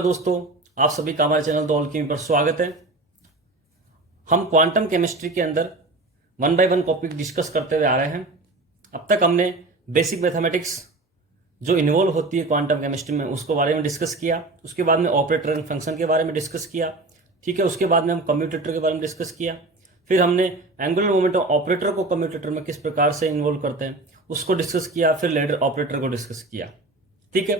Hello दोस्तों, आप सभी का हमारे चैनल द ऑलकेमी पर स्वागत है। हम क्वांटम केमिस्ट्री के अंदर one by one topic discuss करते हुए आ रहे हैं। अब तक हमने बेसिक मैथमेटिक्स जो इन्वॉल्व होती है क्वांटम केमिस्ट्री में उसको बारे में डिस्कस किया। उसके बाद में ऑपरेटर एंड फंक्शन के बारे में डिस्कस किया, ठीक है। उसके बाद में हम कम्यूटेटर के बारे में डिस्कस किया। फिर हमने एंगुलर मोमेंटम ऑपरेटर को कम्यूटेटर में किस प्रकार से इन्वॉल्व करते हैं उसको डिस्कस किया। फिर लैडर ऑपरेटर को डिस्कस किया, ठीक है।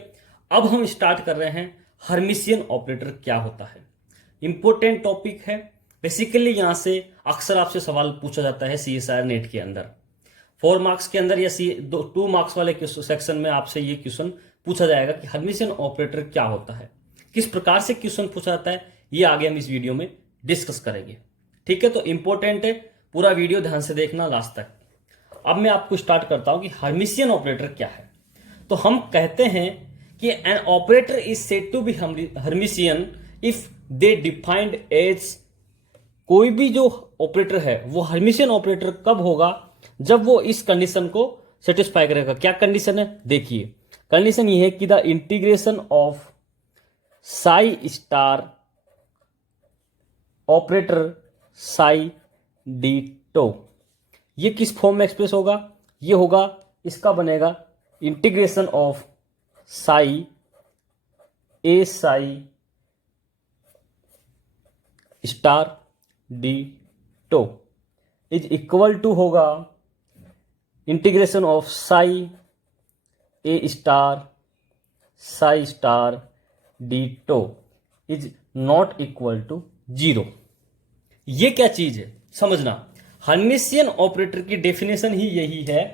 अब हम स्टार्ट कर रहे हैं हर्मिशियन ऑपरेटर क्या होता है। इंपॉर्टेंट टॉपिक है। बेसिकली यहां से अक्सर आपसे सवाल पूछा जाता है CSIR नेट के अंदर 4 मार्क्स के अंदर या 2 मार्क्स वाले सेक्शन में आपसे ये क्वेश्चन पूछा जाएगा कि हर्मिशियन ऑपरेटर क्या होता है। किस प्रकार से क्वेश्चन पूछा जाता है ये आगे हम इस वीडियो में डिस्कस करेंगे, ठीक है। तो इंपॉर्टेंट है, पूरा वीडियो ध्यान से देखना लास्ट तक। अब मैं आपको स्टार्ट करता हूं कि हर्मिशियन ऑपरेटर क्या है। तो हम कहते हैं कि an operator is said to be Hermitian if they defined as, कोई भी जो ऑपरेटर है वो हर्मिशियन ऑपरेटर कब होगा, जब वो इस कंडीशन को सेटिस्फाई करेगा। क्या कंडीशन है, देखिए। कंडीशन ये है कि the integration of psi star operator psi d tau, ये किस फॉर्म में एक्सप्रेस होगा, ये होगा, इसका बनेगा integration of psi A psi star d tau is equal to होगा integration of psi A star psi star d tau is not equal to 0। ये क्या चीज है समझना। हर्मिशियन ऑपरेटर की डेफिनेशन ही यही है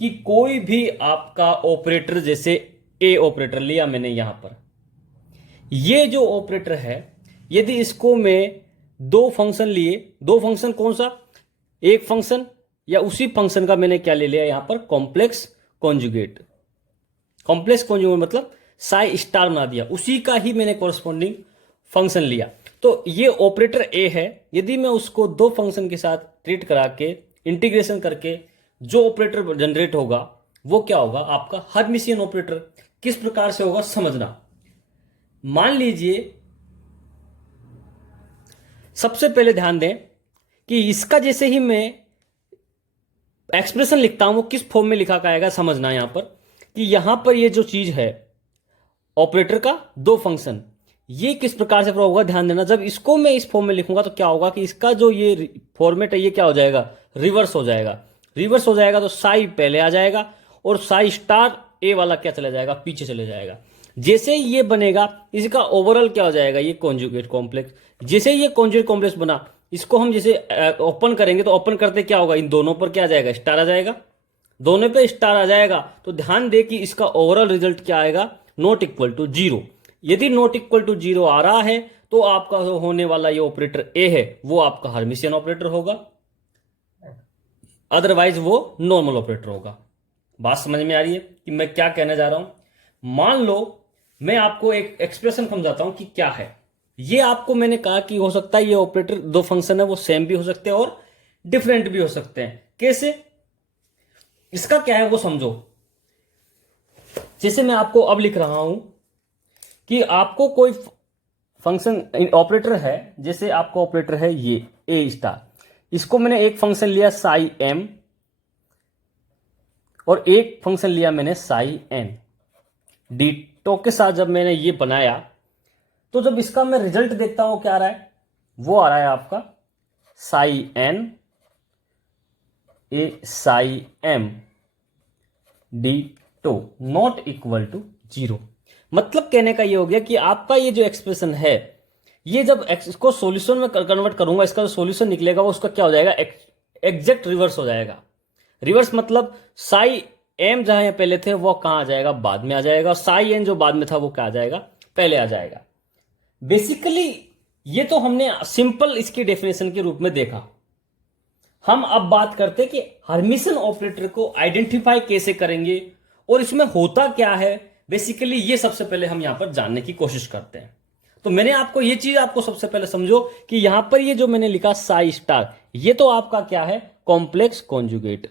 कि कोई भी आपका ऑपरेटर, जैसे ए ऑपरेटर लिया मैंने यहां पर, ये जो ऑपरेटर है यदि इसको मैं 2 फंक्शन लिए, 2 फंक्शन कौन सा, एक फंक्शन या उसी फंक्शन का मैंने क्या ले लिया यहां पर, कॉम्प्लेक्स कॉन्जुगेट। कॉम्प्लेक्स कॉन्जुगेट मतलब साई स्टार बना दिया, उसी का ही मैंने कॉरस्पॉन्डिंग फंक्शन लिया। तो ये ऑपरेटर ए है। यदि मैं उसको 2 फंक्शन के साथ ट्रीट करा के इंटीग्रेशन करके जो ऑपरेटर जनरेट होगा वो क्या होगा, आपका हर्मिशियन ऑपरेटर। किस प्रकार से होगा समझना। मान लीजिए, सबसे पहले ध्यान दें कि इसका जैसे ही मैं एक्सप्रेशन लिखता हूं वो किस फॉर्म में लिखा आएगा, समझना। यहां पर कि यहां पर ये जो चीज है ऑपरेटर का 2 फंक्शन, ये किस प्रकार से होगा ध्यान देना। जब इसको मैं इस फॉर्म में लिखूंगा तो क्या होगा कि इसका जो ये फॉर्मेट है ये क्या हो जाएगा, रिवर्स हो जाएगा। रिवर्स हो जाएगा तो साई पहले आ जाएगा और साई स्टार ए वाला क्या चला जाएगा, पीछे चले जाएगा। जैसे ही ये बनेगा इसका ओवरऑल क्या हो जाएगा, ये कॉन्जुगेट कॉम्प्लेक्स। जैसे ये कॉन्जुगेट कॉम्प्लेक्स बना, इसको हम जैसे ओपन करेंगे तो ओपन करते क्या होगा, इन दोनों पर क्या आ जाएगा, स्टार आ जाएगा। दोनों पे स्टार आ जाएगा तो ध्यान दे कि इसका ओवरऑल रिजल्ट क्या आएगा, नॉट इक्वल टू 0। यदि नॉट इक्वल टू 0 आ रहा है तो आपका होने वाला ये ऑपरेटर ए है वो आपका हर्मिशियन ऑपरेटर होगा, अदरवाइज वो नॉर्मल ऑपरेटर होगा। बात समझ में आ रही है कि मैं क्या कहने जा रहा हूं। मान लो मैं आपको एक एक्सप्रेशन समझाता हूं कि क्या है ये। आपको मैंने कहा कि हो सकता है ये ऑपरेटर 2 फंक्शन है वो सेम भी हो सकते हैं और डिफरेंट भी हो सकते हैं। कैसे, इसका क्या है वो समझो। जैसे मैं आपको अब लिख रहा हूं कि आपको कोई फंक्शन ऑपरेटर है, जैसे आपको ऑपरेटर है ये ए स्टार, इसको मैंने एक फंक्शन लिया साई एम और एक फंक्शन लिया मैंने साई एन। डी टो के साथ जब मैंने ये बनाया तो जब इसका मैं रिजल्ट देखता हूं क्या आ रहा है, वो आ रहा है आपका psi n A psi m d tau not equal to 0। मतलब कहने का ये हो गया कि आपका ये जो एक्सप्रेशन है ये जब इसको सॉल्यूशन में कन्वर्ट करूंगा, इसका जो सॉल्यूशन निकलेगा वो उसका क्या हो जाएगा, एग्जैक्ट रिवर्स हो जाएगा। रिवर्स मतलब साई एम जहां पहले थे वो कहां आ जाएगा, बाद में आ जाएगा। साई एन जो बाद में था वो क्या आ जाएगा, पहले आ जाएगा। बेसिकली ये तो हमने सिंपल इसकी डेफिनेशन के रूप में देखा। हम अब बात करते हैं कि हर्मिशियन ऑपरेटर को आइडेंटिफाई कैसे करेंगे और इसमें होता क्या है। बेसिकली ये सबसे पहले हम यहां पर जानने की कोशिश करते हैं। तो मैंने आपको ये चीज आपको सबसे पहले समझो कि यहां पर ये जो मैंने लिखा साई स्टार, ये तो आपका क्या है, कॉम्प्लेक्स कॉन्जुगेट।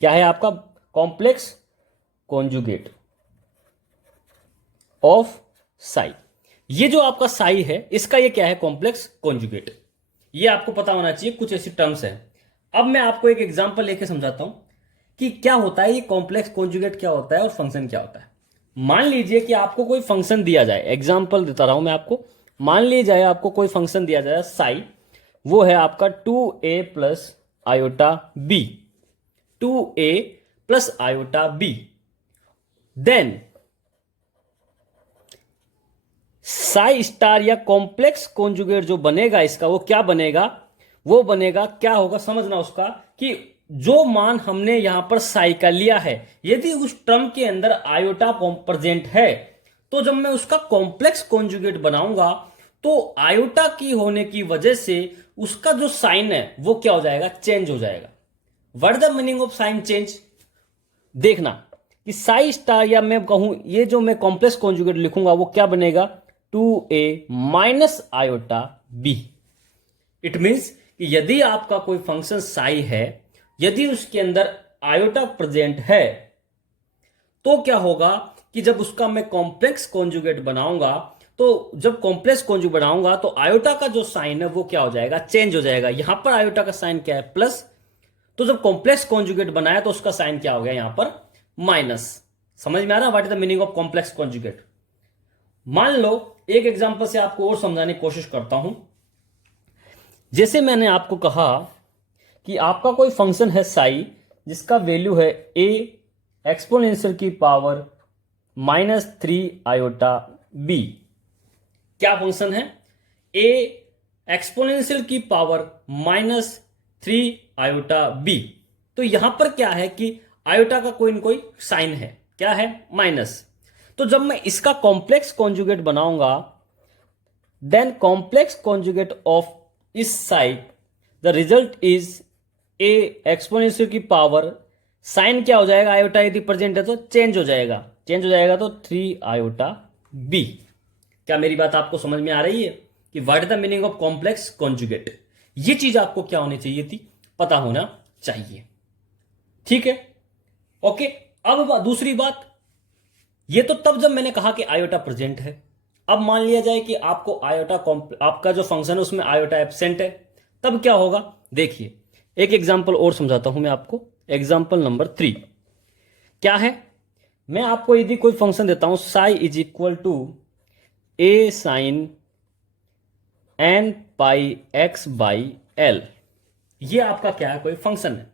क्या है आपका, कॉम्प्लेक्स कॉन्जुगेट ऑफ साई। ये जो आपका साई है इसका ये क्या है, कॉम्प्लेक्स कॉन्जुगेट। ये आपको पता होना चाहिए, कुछ ऐसी टर्म्स है। अब मैं आपको एक एग्जांपल लेके समझाता हूं कि क्या होता है ये कॉम्प्लेक्स कॉन्जुगेट क्या होता है और फंक्शन क्या होता है। मान लीजिए कि आपको कोई फंक्शन दिया जाए, एग्जांपल देता रहा हूं मैं आपको। मान लीजिए आपको कोई फंक्शन दिया जाए साई, वो है आपका 2a plus iota b, 2a plus iota b. Then psi star या कॉम्प्लेक्स कॉन्जुगेट जो बनेगा इसका, वो क्या बनेगा, वो बनेगा क्या होगा समझना उसका, कि जो मान हमने यहां पर साई का लिया है, यदि उस टर्म के अंदर आयोटा प्रेजेंट है, तो जब मैं उसका कॉम्प्लेक्स कॉन्जुगेट बनाऊंगा तो आयोटा की होने की वजह से उसका जो साइन है वो क्या हो जाएगा, चेंज हो जाएगा। What the meaning of sine change, देखना कि साई स्टार या मैं कहूं ये जो मैं कॉम्प्लेक्स कॉन्जुगेट लिखूंगा वो क्या बनेगा, 2a minus iota b। It means कि यदि आपका कोई फंक्शन साई है, यदि उसके अंदर आयोटा प्रेजेंट है, तो क्या होगा कि जब उसका मैं कॉम्प्लेक्स कॉन्जुगेट बनाऊंगा, तो जब कॉम्प्लेक्स कॉन्जुगेट बनाऊंगा तो आयोटा का जो साइन है वो क्या हो जाएगा, चेंज हो जाएगा। यहां पर आयोटा का साइन क्या है, प्लस, तो जब कॉम्प्लेक्स कॉन्जुगेट बनाया तो उसका साइन क्या हो गया यहां पर, माइनस। समझ में आ रहा what is the meaning of complex conjugate. मान लो एक एग्जांपल से आपको और समझाने की कोशिश करता हूं। जैसे मैंने आपको कहा कि आपका कोई फंक्शन है साई जिसका वैल्यू है a एक्सपोनेंशियल की पावर -3 आयोटा b। क्या फंक्शन है, a एक्सपोनेंशियल की पावर -3 आयोटा b। तो यहां पर क्या है कि आयोटा का कोई न कोई साइन है, क्या है, माइनस। तो जब मैं इसका कॉम्प्लेक्स कॉन्जुगेट बनाऊंगा, देन कॉम्प्लेक्स कॉन्जुगेट ऑफ इस side, the result is a exponential की पावर, साइन क्या हो जाएगा, आयोटा यदि प्रेजेंट है तो चेंज हो जाएगा, चेंज हो जाएगा तो 3 आयोटा b। क्या मेरी बात आपको समझ में आ रही है कि what is the meaning of complex conjugate. ये चीज आपको क्या होनी चाहिए थी, पता होना चाहिए, ठीक है, ओके। अब दूसरी बात, ये तो तब जब मैंने कहा कि आयोटा प्रेजेंट है। अब मान लिया जाए कि आपको आयोटा, आपका जो फंक्शन है उसमें आयोटा एब्सेंट है, तब क्या होगा, देखिए एक एग्जांपल और समझाता हूं मैं आपको। एग्जांपल नंबर 3 क्या है, मैं आपको यदि कोई फंक्शन देता हूं psi is equal to a sine n pi x by l, ये आपका क्या है, कोई फंक्शन है।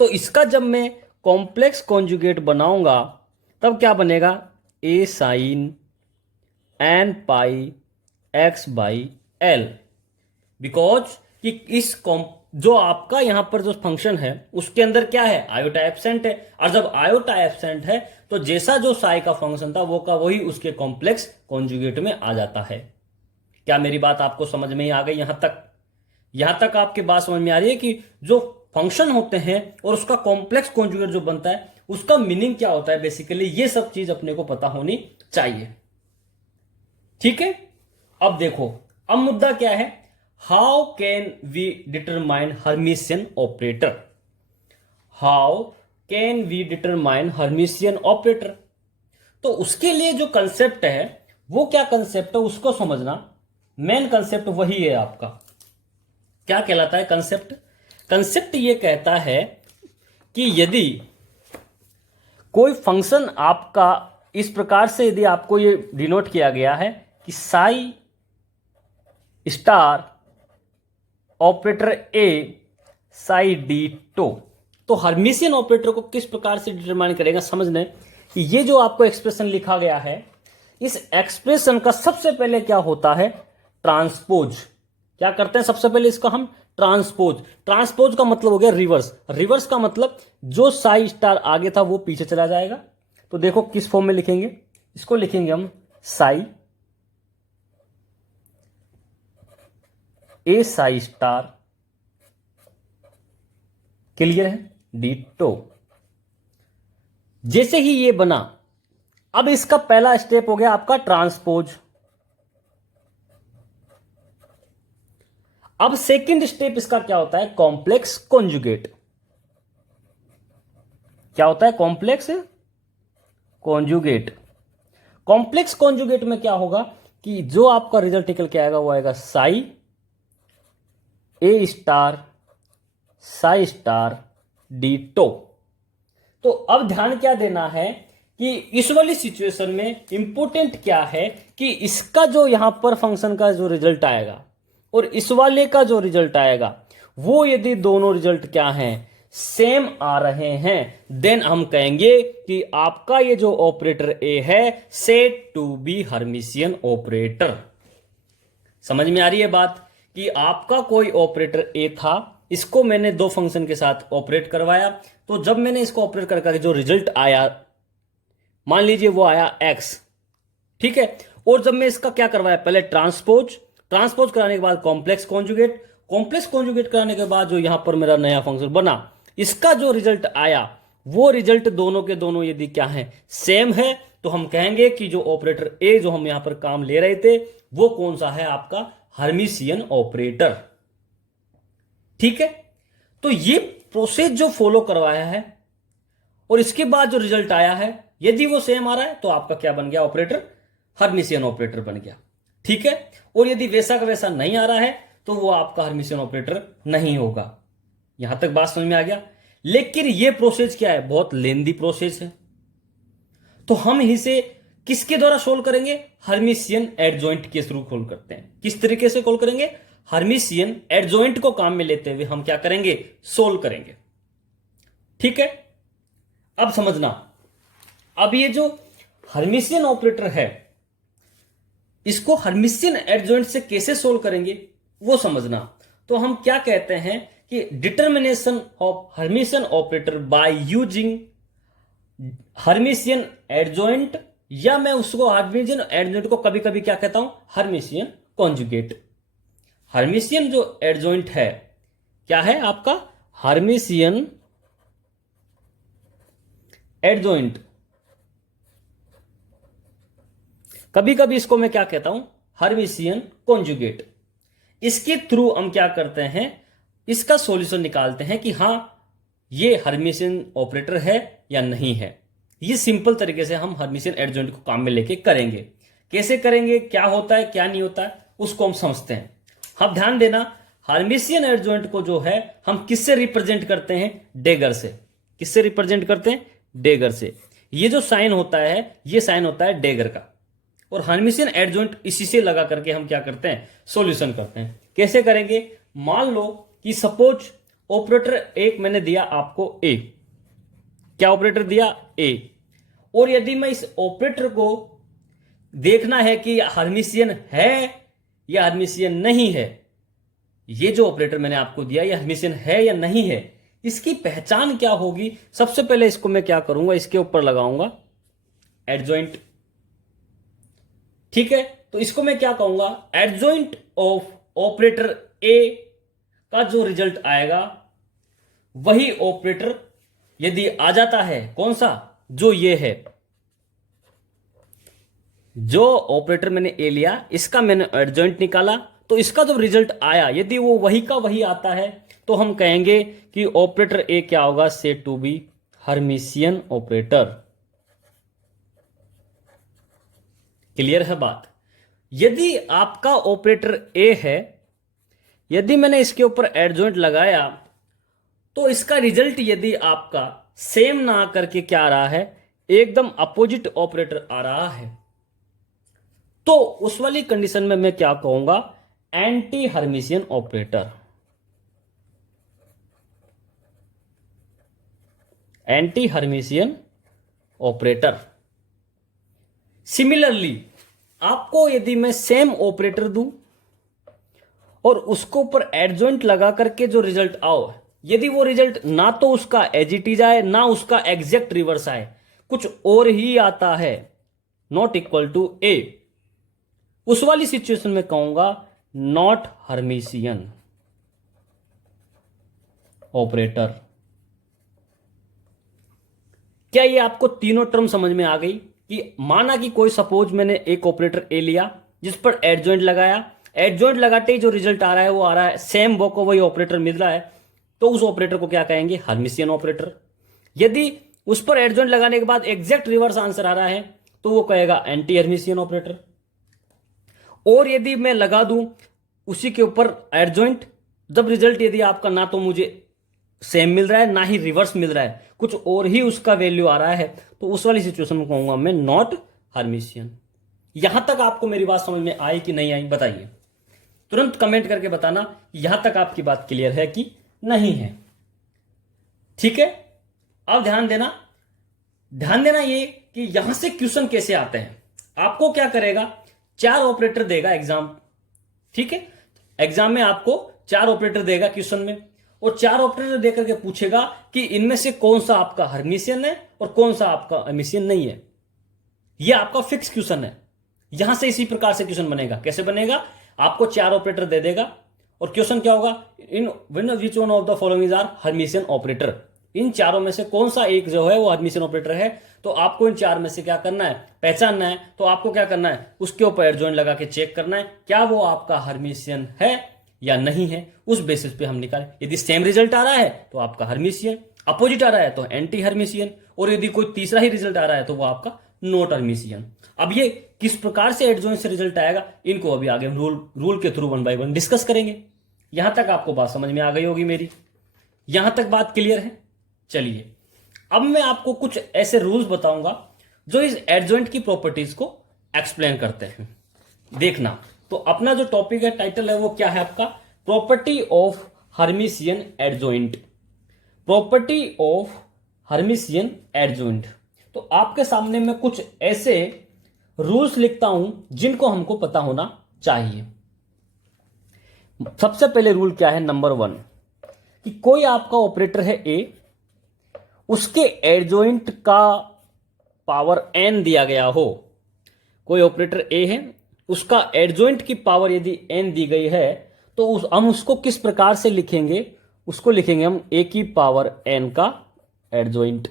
तो इसका जब मैं कॉम्प्लेक्स कॉन्जुगेट बनाऊंगा तब क्या बनेगा, a sine n pi x by l। Because कि इस जो आपका यहां पर जो फंक्शन है उसके अंदर क्या है, आयोटा एब्सेंट है, और जब आयोटा एब्सेंट है तो जैसा जो साई का फंक्शन था वो का वही उसके कॉम्प्लेक्स कॉन्जुगेट में आ जाता है। क्या मेरी बात आपको समझ में ही आ गई, यहां तक आपकी बात समझ में आ रही है कि जो फंक्शन होते हैं और उसका कॉम्प्लेक्स कॉन्जुगेट जो बनता है उसका मीनिंग क्या होता है, बेसिकली ये सब चीज अपने को पता होनी चाहिए, ठीक है। अब देखो, अब मुद्दा क्या है, how can we determine Hermitian operator, how can we determine Hermitian operator. तो उसके लिए जो कंसेप्ट है वो क्या कंसेप्ट है उसको समझना। मेन कंसेप्ट वही है आपका, क्या कहलाता है कंसेप्ट, कंसेप्ट ये कहता है कि यदि कोई फंक्शन आपका इस प्रकार से, यदि आपको ये डिनोट किया गया है कि psi star operator A psi d tau, तो हर्मिशियन ऑपरेटर को किस प्रकार से डिटरमाइन करेगा, समझने कि ये जो आपको एक्सप्रेशन लिखा गया है, इस एक्सप्रेशन का सबसे पहले क्या होता है, ट्रांसपोज। क्या करते हैं सबसे पहले इसका हम, ट्रांसपोज। ट्रांसपोज का मतलब हो गया रिवर्स, रिवर्स का मतलब जो साई स्टार आगे था वो पीछे चला जाएगा। तो देखो किस फॉर्म में लिखेंगे, इसको लिखेंगे हम Sai A psi star, clear है, डिटो। जैसे ही ये बना, अब इसका पहला स्टेप हो गया आपका ट्रांसपोज। अब सेकंड स्टेप इसका क्या होता है, कॉम्प्लेक्स कॉन्जुगेट। क्या होता है, कॉम्प्लेक्स कॉन्जुगेट। कॉम्प्लेक्स कॉन्जुगेट में क्या होगा कि जो आपका रिजल्ट निकल के आएगा वो आएगा psi A star psi star d tau. तो अब ध्यान क्या देना है कि इस वाली सिचुएशन में इंपॉर्टेंट क्या है कि इसका जो यहां पर फंक्शन का जो रिजल्ट आएगा और इस वाले का जो रिजल्ट आएगा वो यदि दोनों रिजल्ट क्या हैं, सेम आ रहे हैं, देन हम कहेंगे कि आपका ये जो ऑपरेटर ए है set to be Hermitian operator. समझ में आ रही है बात कि आपका कोई ऑपरेटर ए था, इसको मैंने दो फंक्शन के साथ ऑपरेट करवाया, तो जब मैंने इसको ऑपरेट करके जो रिजल्ट आया, मान लीजिए वो आया x, ठीक है, और जब मैं इसका क्या करवाया, पहले ट्रांसपोज कराने के बाद कॉम्प्लेक्स कॉन्जुगेट कराने के बाद जो यहां पर मेरा नया फंक्शन बना, इसका जो रिजल्ट आया वो रिजल्ट दोनों के दोनों यदि क्या है, सेम है, तो हम कहेंगे कि जो ऑपरेटर ए जो हम यहां पर काम ले रहे थे वो कौन सा है, आपका हर्मिशियन ऑपरेटर। ठीक है, तो ये प्रोसेस जो फॉलो करवाया है और इसके बाद जो रिजल्ट आया है, यदि वो सेम आ रहा है तो आपका क्या बन गया, ऑपरेटर हर्मिशियन ऑपरेटर बन गया। ठीक है, और यदि वैसा का वैसा नहीं आ रहा है तो वो आपका हर्मिशियन ऑपरेटर नहीं होगा। यहां तक बात समझ में आ गया। लेकिन ये प्रोसेस क्या है, बहुत लेंदी प्रोसेस है, तो हम इसे किसके द्वारा सोल्व करेंगे, हर्मिशियन एडजॉइंट के थ्रू कॉल करते हैं। किस तरीके से कॉल करेंगे, हर्मिशियन एडजॉइंट को काम में लेते हुए हम क्या करेंगे, सोल्व करेंगे। ठीक है, अब समझना, अब ये जो हर्मिशियन ऑपरेटर है इसको हर्मिशियन एडजॉइंट से कैसे सोल्व करेंगे वो समझना। तो हम क्या कहते हैं कि determination of Hermitian operator by using Hermitian adjoint, या मैं उसको हर्मिशियन एडजॉइंट को कभी कभी क्या कहता हूं, हर्मिशियन कॉन्जुगेट। हर्मिशियन जो एडजॉइंट है क्या है आपका, हर्मिशियन एडजॉइंट। कभी कभी इसको मैं क्या कहता हूं, हर्मिशियन कॉन्जुगेट। इसके थ्रू हम क्या करते हैं, इसका सॉल्यूशन निकालते हैं कि हां ये हर्मिशियन ऑपरेटर है या नहीं है। ये सिंपल तरीके से हम हर्मिशियन एडजॉइंट को काम में लेके करेंगे। कैसे करेंगे, क्या होता है क्या नहीं होता है, उसको हम समझते हैं। अब ध्यान देना, हर्मिशियन एडजॉइंट को जो है हम किससे रिप्रेजेंट करते हैं, डेगर से। किससे रिप्रेजेंट करते हैं, डेगर से। ये जो साइन होता है ये साइन होता है डेगर का, और हर्मिशियन एडजॉइंट इसी से लगा करके हम क्या करते हैं, सॉल्यूशन करते हैं। कैसे करेंगे, मान लो कि सपोज ऑपरेटर एक मैंने दिया आपको ए, क्या ऑपरेटर दिया, ए, और यदि मैं इस ऑपरेटर को देखना है कि हर्मिशियन है या हर्मिशियन नहीं है, ये जो ऑपरेटर मैंने आपको दिया ये हर्मिशियन है या नहीं है, इसकी पहचान क्या होगी। सबसे पहले इसको मैं क्या करूंगा, इसके ऊपर लगाऊंगा एडजॉइंट। ठीक है, तो इसको मैं क्या कहूंगा, एडजॉइंट ऑफ ऑपरेटर ए का जो रिजल्ट आएगा वही ऑपरेटर यदि आ जाता है, कौन सा, जो ये है, जो ऑपरेटर मैंने ए लिया इसका मैंने एडजॉइंट निकाला, तो इसका जो रिजल्ट आया यदि वो वही का वही आता है तो हम कहेंगे कि ऑपरेटर ए क्या होगा, set to be Hermitian operator. Clear है बात। यदि आपका ऑपरेटर ए है, यदि मैंने इसके ऊपर एडजॉइंट लगाया तो इसका रिजल्ट यदि आपका सेम ना आकर के क्या आ रहा है, एकदम अपोजिट ऑपरेटर आ रहा है, तो उस वाली कंडीशन में मैं क्या कहूंगा, anti Hermitian operator. Anti Hermitian operator. Similarly आपको यदि मैं सेम ऑपरेटर दूं और उसको ऊपर एडजॉइंट लगा करके जो रिजल्ट आओ, यदि वो रिजल्ट ना तो उसका एज इट इज आए ना उसका एग्जैक्ट रिवर्स आए, कुछ और ही आता है, नॉट इक्वल टू ए, उस वाली सिचुएशन में कहूंगा नॉट हर्मिशियन ऑपरेटर। क्या ये आपको तीनों टर्म समझ में आ गई कि माना कि कोई सपोज मैंने एक ऑपरेटर ए लिया जिस पर एडजॉइंट लगाया, एडजॉइंट लगाते ही जो रिजल्ट आ रहा है वो आ रहा है सेम, वो को वही ऑपरेटर मिल रहा है, तो उस ऑपरेटर को क्या कहेंगे, हर्मिशियन ऑपरेटर। यदि उस पर एडजॉइंट लगाने के बाद एग्जैक्ट रिवर्स आंसर आ रहा है तो वो कहेगा एंटी हर्मिशियन ऑपरेटर। और यदि मैं लगा दूं उसी के ऊपर एडजॉइंट, जब रिजल्ट यदि आपका ना तो मुझे सेम मिल रहा है ना ही रिवर्स मिल रहा है, कुछ और ही उसका वैल्यू आ रहा है, तो उस वाली सिचुएशन में कहूंगा मैं नॉट हर्मिशियन। यहां तक आपको मेरी बात समझ में आई कि नहीं आई, बताइए तुरंत कमेंट करके बताना यहां तक आपकी बात क्लियर है कि नहीं है। ठीक है, अब ध्यान देना ये कि यहां से क्वेश्चन कैसे आते हैं। आपको क्या करेगा, 4 ऑपरेटर देगा एग्जाम, ठीक है, एग्जाम में आपको 4 ऑपरेटर देगा क्वेश्चन में, और 4 ऑपरेटर देकर के पूछेगा कि इनमें से कौन सा आपका हर्मिशियन है और कौन सा आपका हर्मिशियन नहीं है। यह आपका फिक्स क्वेश्चन है। यहां से इसी प्रकार से क्वेश्चन बनेगा। कैसे बनेगा, आपको 4 ऑपरेटर दे देगा और क्वेश्चन क्या होगा, in which one of the following are Hermitian operator. इन चारों में से कौन सा एक जो है वो हर्मिशियन ऑपरेटर है, तो आपको इन 4 में से क्या करना है, पहचानना है। तो आपको क्या करना है, उसके ऊपर एडजॉइंट लगा के चेक करना है क्या वो आपका हर्मिशियन है या नहीं है। उस बेसिस पे हम निकालें। यदि सेम रिजल्ट आ रहा है तो आपका हर्मिशियन, अपोजिट आ रहा है तो एंटी हर्मिशियन, और यदि कोई तीसरा ही रिजल्ट आ रहा है तो वो आपका नॉट हर्मिशियन। अब ये किस प्रकार से एडजॉइंट से रिजल्ट आएगा, इनको अभी आगे हम रूल के थ्रू 1 बाय 1 डिस्कस करेंगे। यहां तक आपको बात समझ में आ गई होगी मेरी, यहां तक बात क्लियर है। चलिए अब मैं आपको कुछ ऐसे रूल्स बताऊंगा जो इस एडजॉइंट की प्रॉपर्टीज को एक्सप्लेन करते हैं। देखना, तो अपना जो टॉपिक है, टाइटल है, वो क्या है आपका, property of Hermitian adjoint. Property of Hermitian adjoint. तो आपके सामने मैं कुछ ऐसे रूल्स लिखता हूं जिनको हमको पता होना चाहिए। सबसे पहले रूल क्या है, नंबर 1, कि कोई आपका ऑपरेटर है ए, उसके एडजॉइंट का पावर n दिया गया हो। कोई ऑपरेटर ए है, उसका एडजॉइंट की पावर यदि n दी गई है, तो हम उसको किस प्रकार से लिखेंगे, उसको लिखेंगे हम a की पावर n का एडजॉइंट।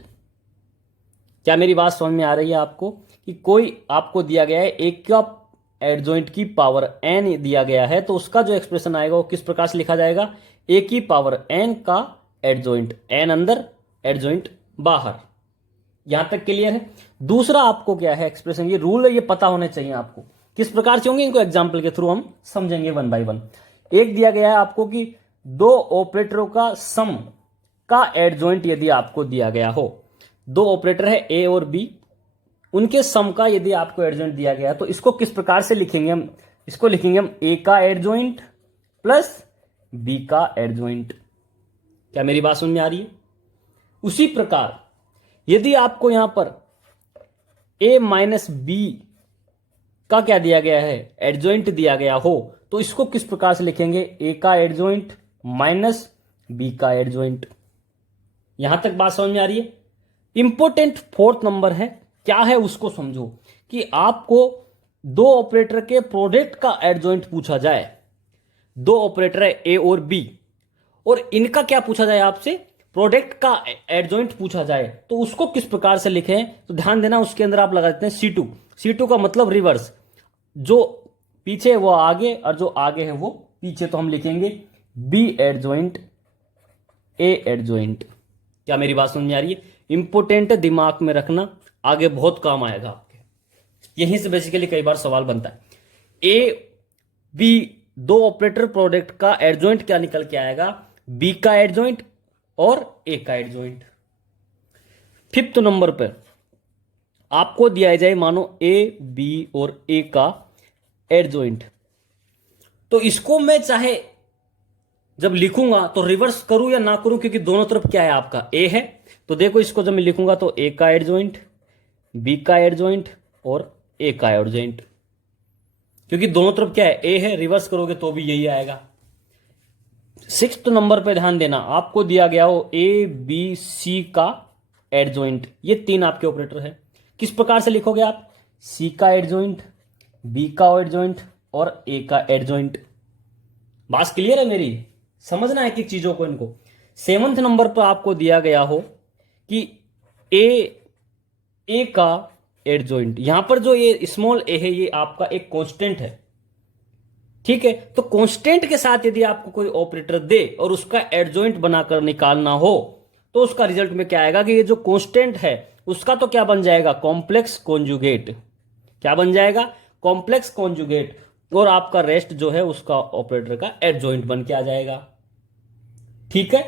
क्या मेरी बात समझ में आ रही है आपको, कि कोई आपको दिया गया है a का एडजॉइंट की पावर n दिया गया है, तो उसका जो एक्सप्रेशन आएगा वो किस प्रकार से लिखा जाएगा, a की पावर n का एडजॉइंट, n अंदर एडजॉइंट बाहर। यहां तक क्लियर है। दूसरा आपको क्या है एक्सप्रेशन, ये रूल है, ये पता होने चाहिए आपको किस प्रकार से होंगे, इनको एग्जांपल के थ्रू हम समझेंगे 1 बाय 1। एक दिया गया है आपको कि 2 ऑपरेटरों का सम का एडजॉइंट यदि आपको दिया गया हो, 2 ऑपरेटर है ए और बी, उनके सम का यदि आपको एडजॉइंट दिया गया, तो इसको किस प्रकार से लिखेंगे हम, इसको लिखेंगे हम ए का एडजॉइंट प्लस बी का एडजॉइंट। क्या मेरी बात समझ में आ रही है। उसी प्रकार यदि आपको यहां पर a माइनस बी का क्या दिया गया है, एडजॉइंट दिया गया हो, तो इसको किस प्रकार से लिखेंगे, a का एडजॉइंट माइनस b का एडजॉइंट। यहां तक बात समझ में आ रही है। इंपॉर्टेंट 4th नंबर है, क्या है उसको समझो, कि आपको 2 ऑपरेटर के प्रोडक्ट का एडजॉइंट पूछा जाए। 2 ऑपरेटर है a और b, और इनका क्या पूछा जाए आपसे, प्रोडक्ट का एडजॉइंट पूछा जाए, तो उसको किस प्रकार से लिखें, तो ध्यान देना, उसके अंदर आप लगा देते हैं C2। C2 का मतलब रिवर्स, जो पीछे है वो आगे और जो आगे है वो पीछे, तो हम लिखेंगे B एडजॉइंट A एडजॉइंट। क्या मेरी बात समझ में आ रही है। इंपोर्टेंट दिमाग में रखना, आगे बहुत काम आएगा आपके। यहीं से बेसिकली कई बार सवाल बनता है। A B 2 ऑपरेटर प्रोडक्ट का एडजॉइंट क्या निकल के आएगा, B का एडजॉइंट और A का एडजॉइंट। 5th नंबर पर आपको दिया जाए, मानो A B और A का एडजॉइंट, तो इसको मैं चाहे जब लिखूंगा तो रिवर्स करूं या ना करूं, क्योंकि दोनों तरफ क्या है आपका A है, तो देखो इसको जब मैं लिखूंगा तो A का एडजॉइंट, B का एडजॉइंट और A का एडजॉइंट, क्योंकि दोनों तरफ क्या है A है, रिवर्स करोगे तो भी यही आएगा। 6th नंबर पे ध्यान देना, आपको दिया गया हो A B C का एडजॉइंट, ये 3 आपके ऑपरेटर है। किस प्रकार से लिखोगे आप, C का एडजॉइंट, B का एडजॉइंट और A का एडजॉइंट। बात क्लियर है मेरी, समझना है कि चीजों को, इनको। 7th नंबर पर आपको दिया गया हो कि A का एडजॉइंट, यहां पर जो ये स्मॉल a है ये आपका एक कांस्टेंट है, ठीक है। तो कांस्टेंट के साथ यदि आपको कोई ऑपरेटर दे और उसका एडजॉइंट बनाकर निकालना हो, तो उसका रिजल्ट में क्या आएगा कि ये जो कांस्टेंट है उसका तो क्या बन जाएगा, कॉम्प्लेक्स कॉन्जुगेट। क्या बन जाएगा, कॉम्प्लेक्स कॉन्जुगेट। और आपका रेस्ट जो है उसका ऑपरेटर का एडजॉइंट बन के आ जाएगा। ठीक है,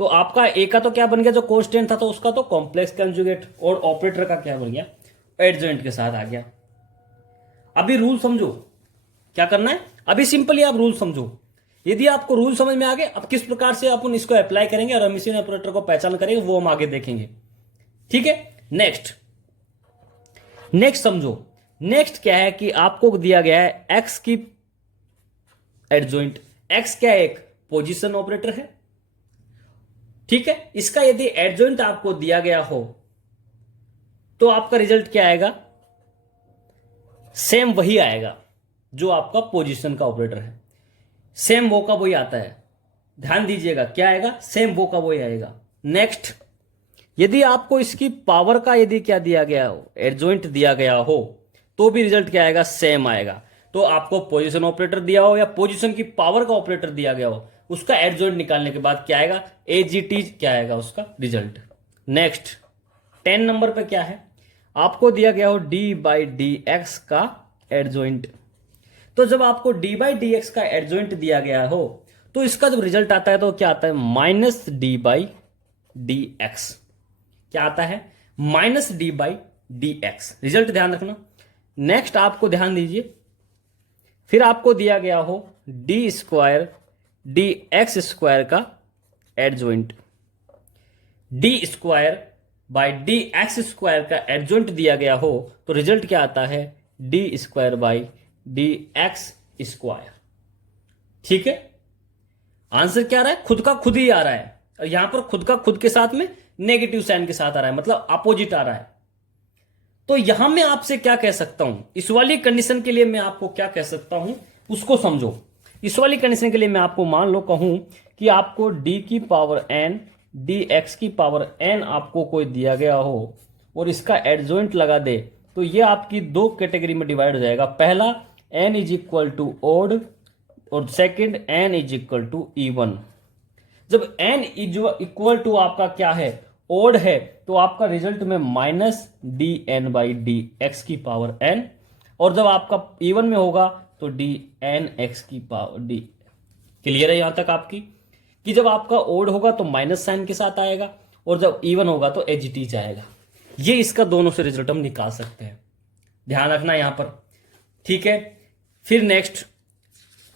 तो आपका ए का तो क्या बन गया, जो कांस्टेंट था तो उसका तो कॉम्प्लेक्स कंजुगेट, और ऑपरेटर का क्या बन गया, एडजॉइंट के साथ आ गया। अभी रूल समझो क्या करना है, अभी सिंपली आप रूल समझो। यदि आपको रूल समझ में आ गए, अब किस प्रकार से अपन इसको अप्लाई करेंगे और हर्मिशियन ऑपरेटर को पहचान करेंगे वो हम आगे देखेंगे। ठीक है, नेक्स्ट समझो। नेक्स्ट क्या है कि आपको दिया गया है एक्स की एडजॉइंट। एक्स क्या है, एक पोजीशन ऑपरेटर है। ठीक है, इसका यदि एडजॉइंट आपको दिया गया हो तो आपका रिजल्ट क्या आएगा, सेम वही आएगा जो आपका पोजीशन का ऑपरेटर है। सेम वो का वही आता है, ध्यान दीजिएगा, क्या आएगा, सेम वो का वही आएगा। नेक्स्ट, यदि आपको इसकी पावर का यदि क्या दिया गया हो, एडजॉइंट दिया गया हो, तो भी रिजल्ट क्या आएगा, सेम आएगा। तो आपको पोजीशन ऑपरेटर दिया हो या पोजीशन की पावर का ऑपरेटर दिया गया हो, उसका एडजॉइंट निकालने के बाद क्या आएगा, एजीटी क्या आएगा उसका रिजल्ट। नेक्स्ट 10 नंबर पे क्या है, आपको दिया गया हो डी बाई डी एक्स का एडजॉइंट। तो जब आपको डी बाई डी एक्स का एडजॉइंट दिया गया हो तो इसका जब रिजल्ट आता है तो क्या आता है, minus D by d x. क्या आता है, minus D by d x, result ध्यान रखना। नेक्स्ट आपको ध्यान दीजिए, फिर आपको दिया गया हो d square d x square का adjoint. D square by d x square का एडजॉइंट दिया गया हो तो रिजल्ट क्या आता है, d square by d x square. ठीक है, आंसर क्या आ रहा है, खुद का खुद ही आ रहा है, और यहां पर खुद का खुद के साथ में नेगेटिव साइन के साथ आ रहा है, मतलब अपोजिट आ रहा है। तो यहां मैं आपसे क्या कह सकता हूं, इस वाली कंडीशन के लिए मैं आपको क्या कह सकता हूं उसको समझो। इस वाली कंडीशन के लिए मैं आपको मान लो कहूं कि आपको डी की पावर एन डी एक्स की पावर एन आपको कोई दिया गया हो और इसका एडजॉइंट लगा दे, तो ये आपकी दो कैटेगरी में डिवाइड हो जाएगा। पहला n is equal to odd और second n is equal to even. जब n इज इक्वल टू आपका क्या है, ओड है, तो आपका रिजल्ट में minus d n by d x की पावर n, और जब आपका इवन में होगा तो डी एन एक्स की पावर डी। क्लियर है यहां तक आपकी, कि जब आपका ओड होगा तो माइनस साइन के साथ आएगा और जब इवन होगा तो एजीटी आएगा। ये इसका दोनों से रिजल्ट हम निकाल सकते हैं, ध्यान रखना यहां पर। ठीक है, फिर नेक्स्ट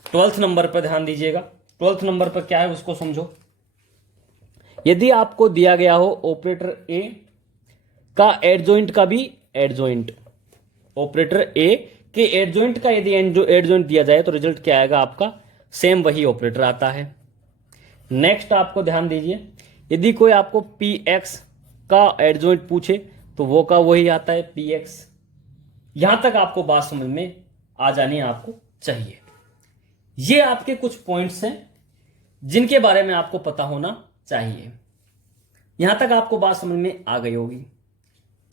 12th नंबर पर ध्यान दीजिएगा। 12th नंबर पर क्या है उसको समझो। यदि आपको दिया गया हो ऑपरेटर ए का एडजॉइंट का भी एडजॉइंट, ऑपरेटर ए के एडजॉइंट का यदि एडजॉइंट दिया जाए तो रिजल्ट क्या आएगा, आपका सेम वही ऑपरेटर आता है। नेक्स्ट आपको ध्यान दीजिए, यदि कोई आपको पी एक्स का एडजॉइंट पूछे तो वो का वही आता है, पी एक्स। यहां तक आपको बात समझ में आ जानी आपको चाहिए। ये आपके कुछ पॉइंट्स हैं जिनके बारे में आपको पता होना चाहिए। यहां तक आपको बात समझ में आ गई होगी।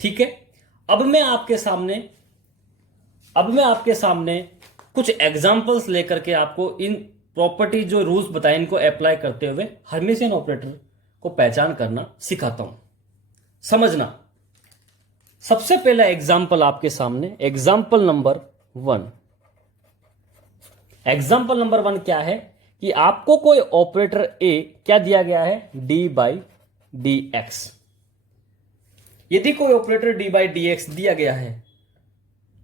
ठीक है, अब मैं आपके सामने कुछ एग्जांपल्स लेकर के आपको इन प्रॉपर्टी जो रूल्स बताए इनको अप्लाई करते हुए हर्मिशियन ऑपरेटर को पहचान करना सिखाता हूं। समझना, सबसे पहला एग्जाम्पल आपके सामने, एग्जाम्पल नंबर 1। एग्जाम्पल नंबर 1 क्या है कि आपको कोई ऑपरेटर ए क्या दिया गया है, डी बाई डी एक्स। यदि कोई operator d by d x दिया गया है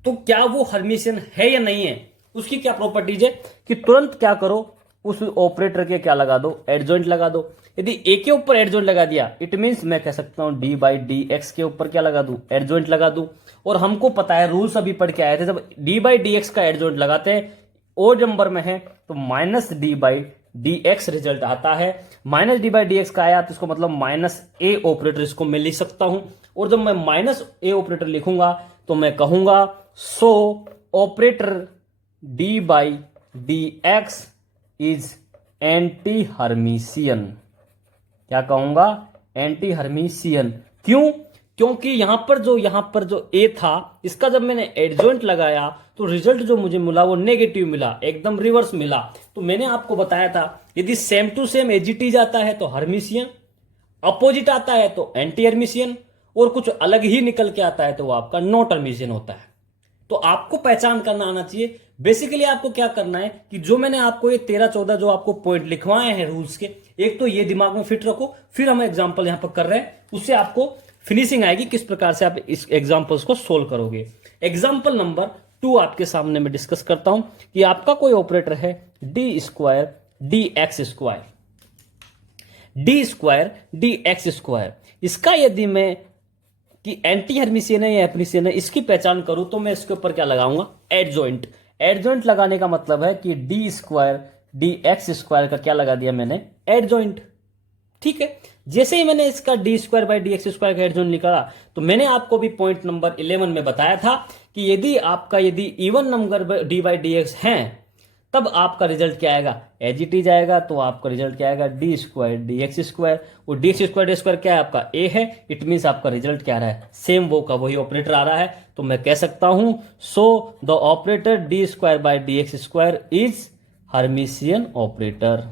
तो क्या वो हर्मिशियन है या नहीं है, उसकी क्या प्रॉपर्टीज है कि तुरंत क्या करो, उस ऑपरेटर के क्या लगा दो, एडजॉइंट लगा दो। यदि ए के ऊपर एडजॉइंट लगा दिया, इट मींस मैं कह सकता हूं डी बाई डी एक्स के ऊपर क्या लगा दूं, एडजॉइंट लगा दूं। और हमको पता है, रूल्स अभी पढ़ के आए थे, जब डी बाई डी एक्स का एडजॉइंट लगाते हैं ओड नंबर में है तो minus D by d x result आता है। Minus D by d x का आया तो इसको मतलब माइनस ए ऑपरेटर इसको मैं लिख सकता हूं। और जब मैं माइनस ए ऑपरेटर लिखूंगा तो मैं कहूंगा so operator d by d x is anti Hermitian. क्या कहूंगा, एंटी हर्मिशियन। क्यों, क्योंकि यहां पर जो ए था इसका जब मैंने एडजॉइंट लगाया तो रिजल्ट जो मुझे मिला वो नेगेटिव मिला, एकदम रिवर्स मिला। तो मैंने आपको बताया था यदि सेम टू सेम एजीटी जाता है तो हर्मिशियन, अपोजिट आता है तो एंटी हर्मिशियन, और कुछ अलग ही निकल के आता है तो वो आपका नॉट हर्मिशियन होता है। तो आपको पहचान करना आना चाहिए। बेसिकली आपको क्या करना है कि जो मैंने आपको ये 13-14 जो आपको पॉइंट लिखवाए हैं रूल्स के, एक तो ये दिमाग में फिट रखो, फिर हम एग्जाम्पल यहां पर कर रहे हैं, उससे आपको फिनिशिंग आएगी किस प्रकार से आप इस एग्जाम्पल्स को सोल्व करोगे। एग्जाम्पल नंबर 2 आपके सामने मैं डिस्कस करता हूं कि आपका कोई ऑपरेटर है d square d x square, d square d x square. इसका यदि मैं कि एंटी हर्मिशियन है या एपरिशियन है इसकी पहचान करूं तो मैं इसके ऊपर क्या लगाऊंगा, एडजॉइंट। एडजॉइंट लगाने का मतलब है कि D square d x square का क्या लगा दिया मैंने, एडजॉइंट। ठीक है, जैसे ही मैंने इसका D square by d x square का एडजॉइंट निकाला तो मैंने आपको भी पॉइंट नंबर 11 में बताया था कि यदि even number D by d x है तब आपका रिजल्ट क्या आएगा, एज इट इज आएगा। तो आपका रिजल्ट क्या आएगा, d square d x square. और d x square d square क्या है आपका, ए है। इट मीन्स आपका रिजल्ट क्या आ रहा है, सेम वो का वही ऑपरेटर आ रहा है। तो मैं कह सकता हूं so the operator D square by D x square is Hermitian operator.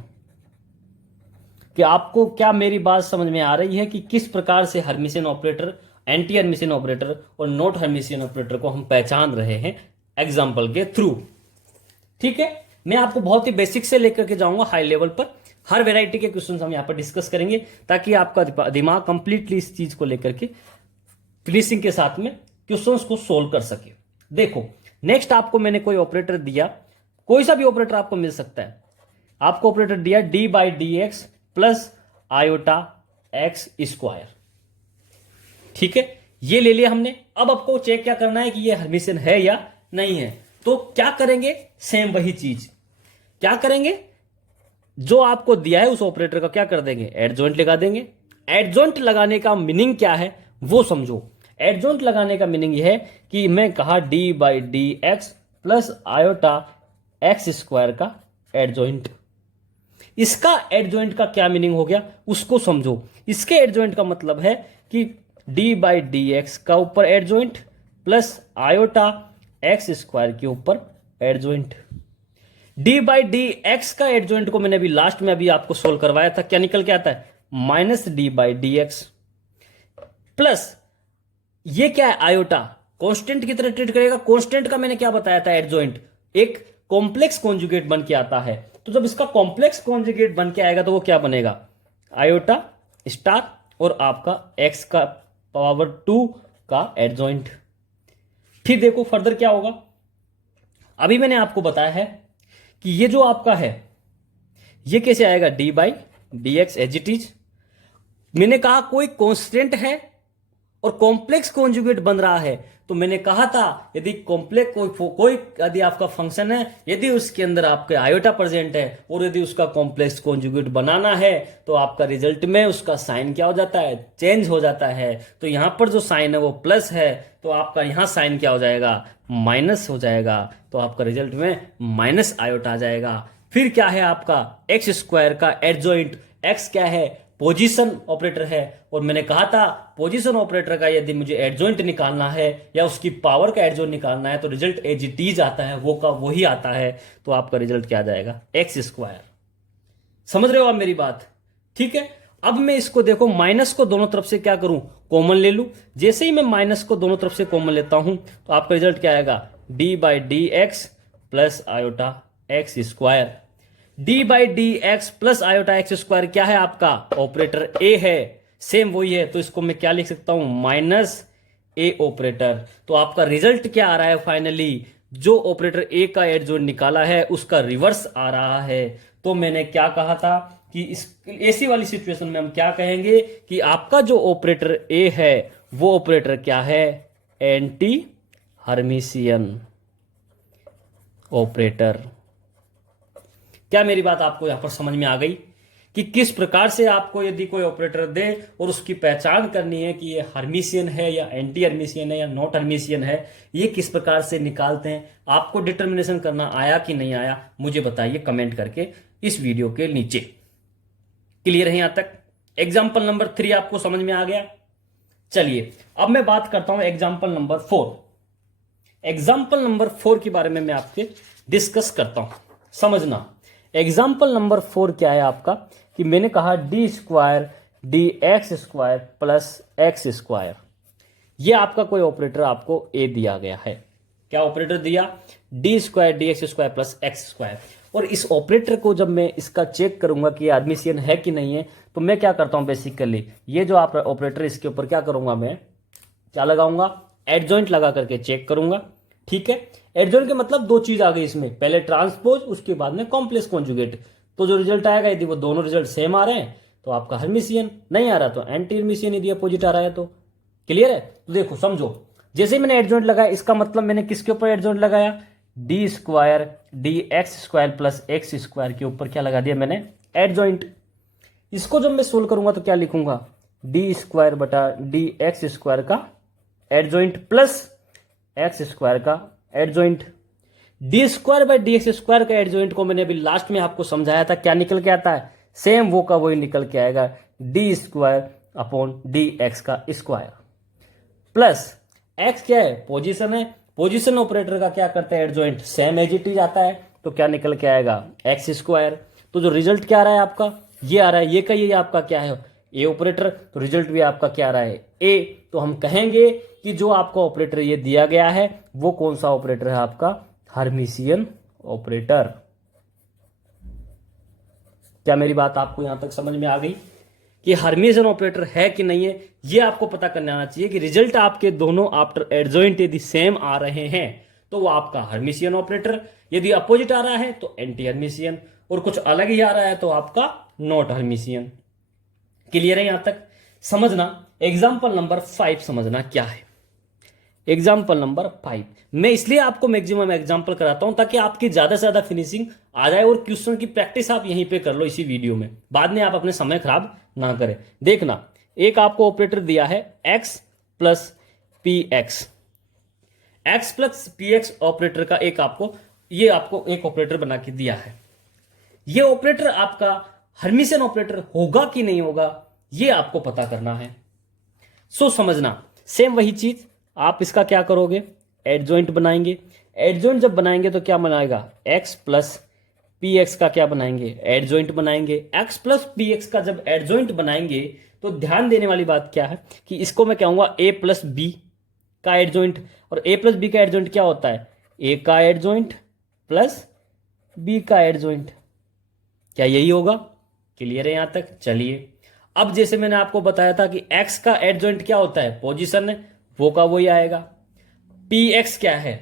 कि आपको क्या मेरी बात समझ में आ रही है कि किस प्रकार से Hermitian operator, anti Hermitian operator और नॉट हर्मिशियन ऑपरेटर को हम पहचान रहे हैं एग्जाम्पल के थ्रू। ठीक है, मैं आपको बहुत ही बेसिक से लेकर के जाऊंगा हाई लेवल पर। हर वैरायटी के क्वेश्चंस हम यहां पर डिस्कस करेंगे ताकि आपका दिमाग कंप्लीटली इस चीज को लेकर के फिनिशिंग के साथ में क्वेश्चंस को सोल्व कर सके। देखो नेक्स्ट आपको मैंने कोई ऑपरेटर दिया, कोई सा भी ऑपरेटर आपको मिल सकता है। आपको ऑपरेटर दिया D by d x plus iota x square. ठीक है, ये ले लिया हमने। अब आपको चेक क्या करना है कि ये हर्मिशियन है या नहीं है। तो क्या करेंगे, सेम वही चीज क्या करेंगे, जो आपको दिया है उस ऑपरेटर का क्या कर देंगे, एडजॉइंट लगा देंगे। एडजॉइंट लगाने का मीनिंग क्या है वो समझो। एडजॉइंट लगाने का मीनिंग यह है कि मैं कहा D by d x plus iota x square का एडजॉइंट। इसका एडजॉइंट का क्या मीनिंग हो गया उसको समझो। इसके एडजॉइंट का मतलब है कि डी बाई डी एक्स का ऊपर adjoint plus iota x square के ऊपर adjoint. D by d x का एडजॉइंट को मैंने अभी लास्ट में अभी आपको सोल्व करवाया था, क्या निकल के आता है, minus D by d x plus ये क्या है, आयोटा कांस्टेंट की तरह ट्रीट करेगा। कांस्टेंट का मैंने क्या बताया था, एडजॉइंट एक कॉम्प्लेक्स कॉन्जुगेट बन के आता है। तो जब इसका कॉम्प्लेक्स कॉन्जुगेट बन के आएगा तो वो क्या बनेगा, आयोटा स्टार और आपका एक्स का पावर 2 का एडजॉइंट। फिर देखो फर्दर क्या होगा। अभी मैंने आपको बताया है कि ये जो आपका है ये कैसे आएगा, d by d x as it is. मैंने कहा कोई कांस्टेंट है और कॉम्प्लेक्स कॉन्जुगेट बन रहा है। तो मैंने कहा था यदि कॉम्प्लेक्स कोई यदि आपका फंक्शन है, यदि उसके अंदर आपके आयोटा प्रेजेंट है और यदि उसका कॉम्प्लेक्स कॉन्जुगेट बनाना है तो आपका रिजल्ट में उसका साइन क्या हो जाता है, चेंज हो जाता है। तो यहां पर जो साइन है वो प्लस है तो आपका यहां साइन क्या हो जाएगा, माइनस हो जाएगा। तो आपका रिजल्ट में माइनस आयोटा आ जाएगा। फिर क्या है आपका एक्स स्क्वायर का एडजॉइंट। एक्स क्या है, पोजीशन ऑपरेटर है। और मैंने कहा था पोजीशन ऑपरेटर का यदि मुझे एडजॉइंट निकालना है या उसकी पावर का एडजॉइंट निकालना है तो रिजल्ट एज इट इज आता है, वो का वही आता है। तो आपका रिजल्ट क्या आ जाएगा, एक्स स्क्वायर। समझ रहे हो आप मेरी बात, ठीक है। अब मैं इसको देखो माइनस को दोनों तरफ से क्या करूं, कॉमन ले लूं। जैसे ही मैं माइनस को दोनों तरफ से कॉमन लेता हूं तो आपका रिजल्ट क्या आएगा, d by d x plus iota x square. D by d x plus iota x square क्या है, आपका ऑपरेटर ए है, सेम वही है। तो इसको मैं क्या लिख सकता हूं, माइनस ए ऑपरेटर। तो आपका रिजल्ट क्या आ रहा है, फाइनली जो ऑपरेटर ए का एडजॉइंट निकाला है उसका रिवर्स आ रहा है। तो मैंने क्या कहा था कि इस ऐसी वाली सिचुएशन में हम क्या कहेंगे कि आपका जो ऑपरेटर ए है वो ऑपरेटर क्या है, एंटी हर्मिशियन ऑपरेटर। क्या मेरी बात आपको यहां पर समझ में आ गई कि किस प्रकार से आपको यदि कोई ऑपरेटर दे और उसकी पहचान करनी है कि ये हर्मिशियन है या एंटी हर्मिशियन है या नॉट हर्मिशियन है, ये किस प्रकार से निकालते हैं। आपको डिटर्मिनेशन करना आया कि नहीं आया मुझे बताइए कमेंट करके इस वीडियो के नीचे। क्लियर है यहां तक। एग्जाम्पल नंबर 3 आपको समझ में आ गया। चलिए अब मैं बात करता हूं एग्जाम्पल नंबर 4। एग्जाम्पल नंबर 4 के बारे में मैं आपके डिस्कस करता हूं, समझना। एग्जाम्पल नंबर 4 क्या है आपका कि मैंने कहा D square d x square plus x square. ये आपका कोई ऑपरेटर आपको ए दिया गया है, क्या ऑपरेटर दिया, D square d x square plus x square. और इस ऑपरेटर को जब मैं इसका चेक करूंगा कि हर्मिशियन है कि नहीं है, तो मैं क्या करता हूं बेसिकली, ये जो आप ऑपरेटर इसके ऊपर क्या करूंगा, मैं क्या लगाऊंगा, एडजॉइंट लगा करके चेक करूंगा। ठीक है, एडजॉइंट के मतलब दो चीज आ गई इसमें, पहले ट्रांसपोज, उसके बाद में कॉम्प्लेक्स कॉन्जुगेट। तो जो रिजल्ट आएगा यदि वो दोनों रिजल्ट सेम आ रहे हैं तो आपका हर्मिशियन, नहीं आ रहा तो एंटी हर्मिशियन, यदि अपोजिट आ रहा है तो। क्लियर है? तो देखो समझो, जैसे मैंने एडजॉइंट लगाया, इसका मतलब मैंने किसके ऊपर एडजॉइंट लगाया, D square d x square plus x square के ऊपर क्या लगा दिया मैंने, एडजॉइंट। इसको जब मैं सोल्व करूंगा तो क्या लिखूंगा, डी स्क्वायर बटा डी एक्स स्क्वायर का एडजॉइंट प्लस एक्स स्क्वायर का adjoint. D square by D x square का एडजॉइंट को मैंने अभी लास्ट में आपको समझाया था, क्या निकल के आता है, सेम वो का वही निकल के आएगा, d square upon D x का स्क्वायर प्लस एक्स क्या है, पोजीशन है, पोजीशन ऑपरेटर का क्या करते हैं adjoint, same as it is आता है, तो क्या निकल के आएगा, एक्स स्क्वायर। तो जो रिजल्ट क्या आ रहा है आपका, ये आ रहा है, ये का ये आपका क्या है, ए ऑपरेटर, तो रिजल्ट भी आपका क्या आ रहा है, ए। तो हम कहेंगे कि जो आपका ऑपरेटर ये दिया गया है वो कौन सा ऑपरेटर है, आपका हर्मिशियन ऑपरेटर। क्या मेरी बात आपको यहां तक समझ में आ गई कि हर्मिशियन ऑपरेटर है कि नहीं है, ये आपको पता करने आना चाहिए कि रिजल्ट आपके दोनों आफ्टर एडजॉइंट यदि सेम आ रहे हैं तो वो आपका हर्मिशियन ऑपरेटर, यदि अपोजिट आ रहा है तो एंटी हर्मिशियन, और कुछ अलग ही आ रहा है तो आपका नॉट हर्मिशियन। क्लियर है यहां तक? समझना एग्जाम्पल नंबर 5 समझना क्या है। एग्जाम्पल नंबर 5 मैं इसलिए आपको मैक्सिमम एग्जाम्पल कराता हूं ताकि आपकी ज्यादा से ज्यादा फिनिशिंग आ जाए और क्वेश्चन की प्रैक्टिस आप यहीं पे कर लो इसी वीडियो में, बाद में आप अपने समय खराब ना करें। देखना, एक आपको ऑपरेटर दिया है x plus P x, x plus P x operator का एक आपको एक ऑपरेटर बना के दिया है। ये ऑपरेटर आपका हर्मिशियन ऑपरेटर होगा कि नहीं होगा, ये आपको पता करना है। सो समझना, सेम वही चीज आप इसका क्या करोगे, एडजॉइंट बनाएंगे। एडजॉइंट जब बनाएंगे तो क्या बनाएगा, x प्लस पी एक्स का क्या बनाएंगे, एडजॉइंट बनाएंगे। x प्लस पी एक्स का जब एडजॉइंट बनाएंगे तो ध्यान देने वाली बात क्या है कि इसको मैं कहूंगा a प्लस बी का एडजॉइंट, और a प्लस बी का एडजॉइंट क्या होता है, a का एडजॉइंट प्लस b का एडजॉइंट। क्या यही होगा? क्लियर है यहां तक? चलिए, अब जैसे मैंने आपको बताया था कि x का एडजॉइंट क्या होता है, पोजीशन है, वो का वही आएगा। px क्या है,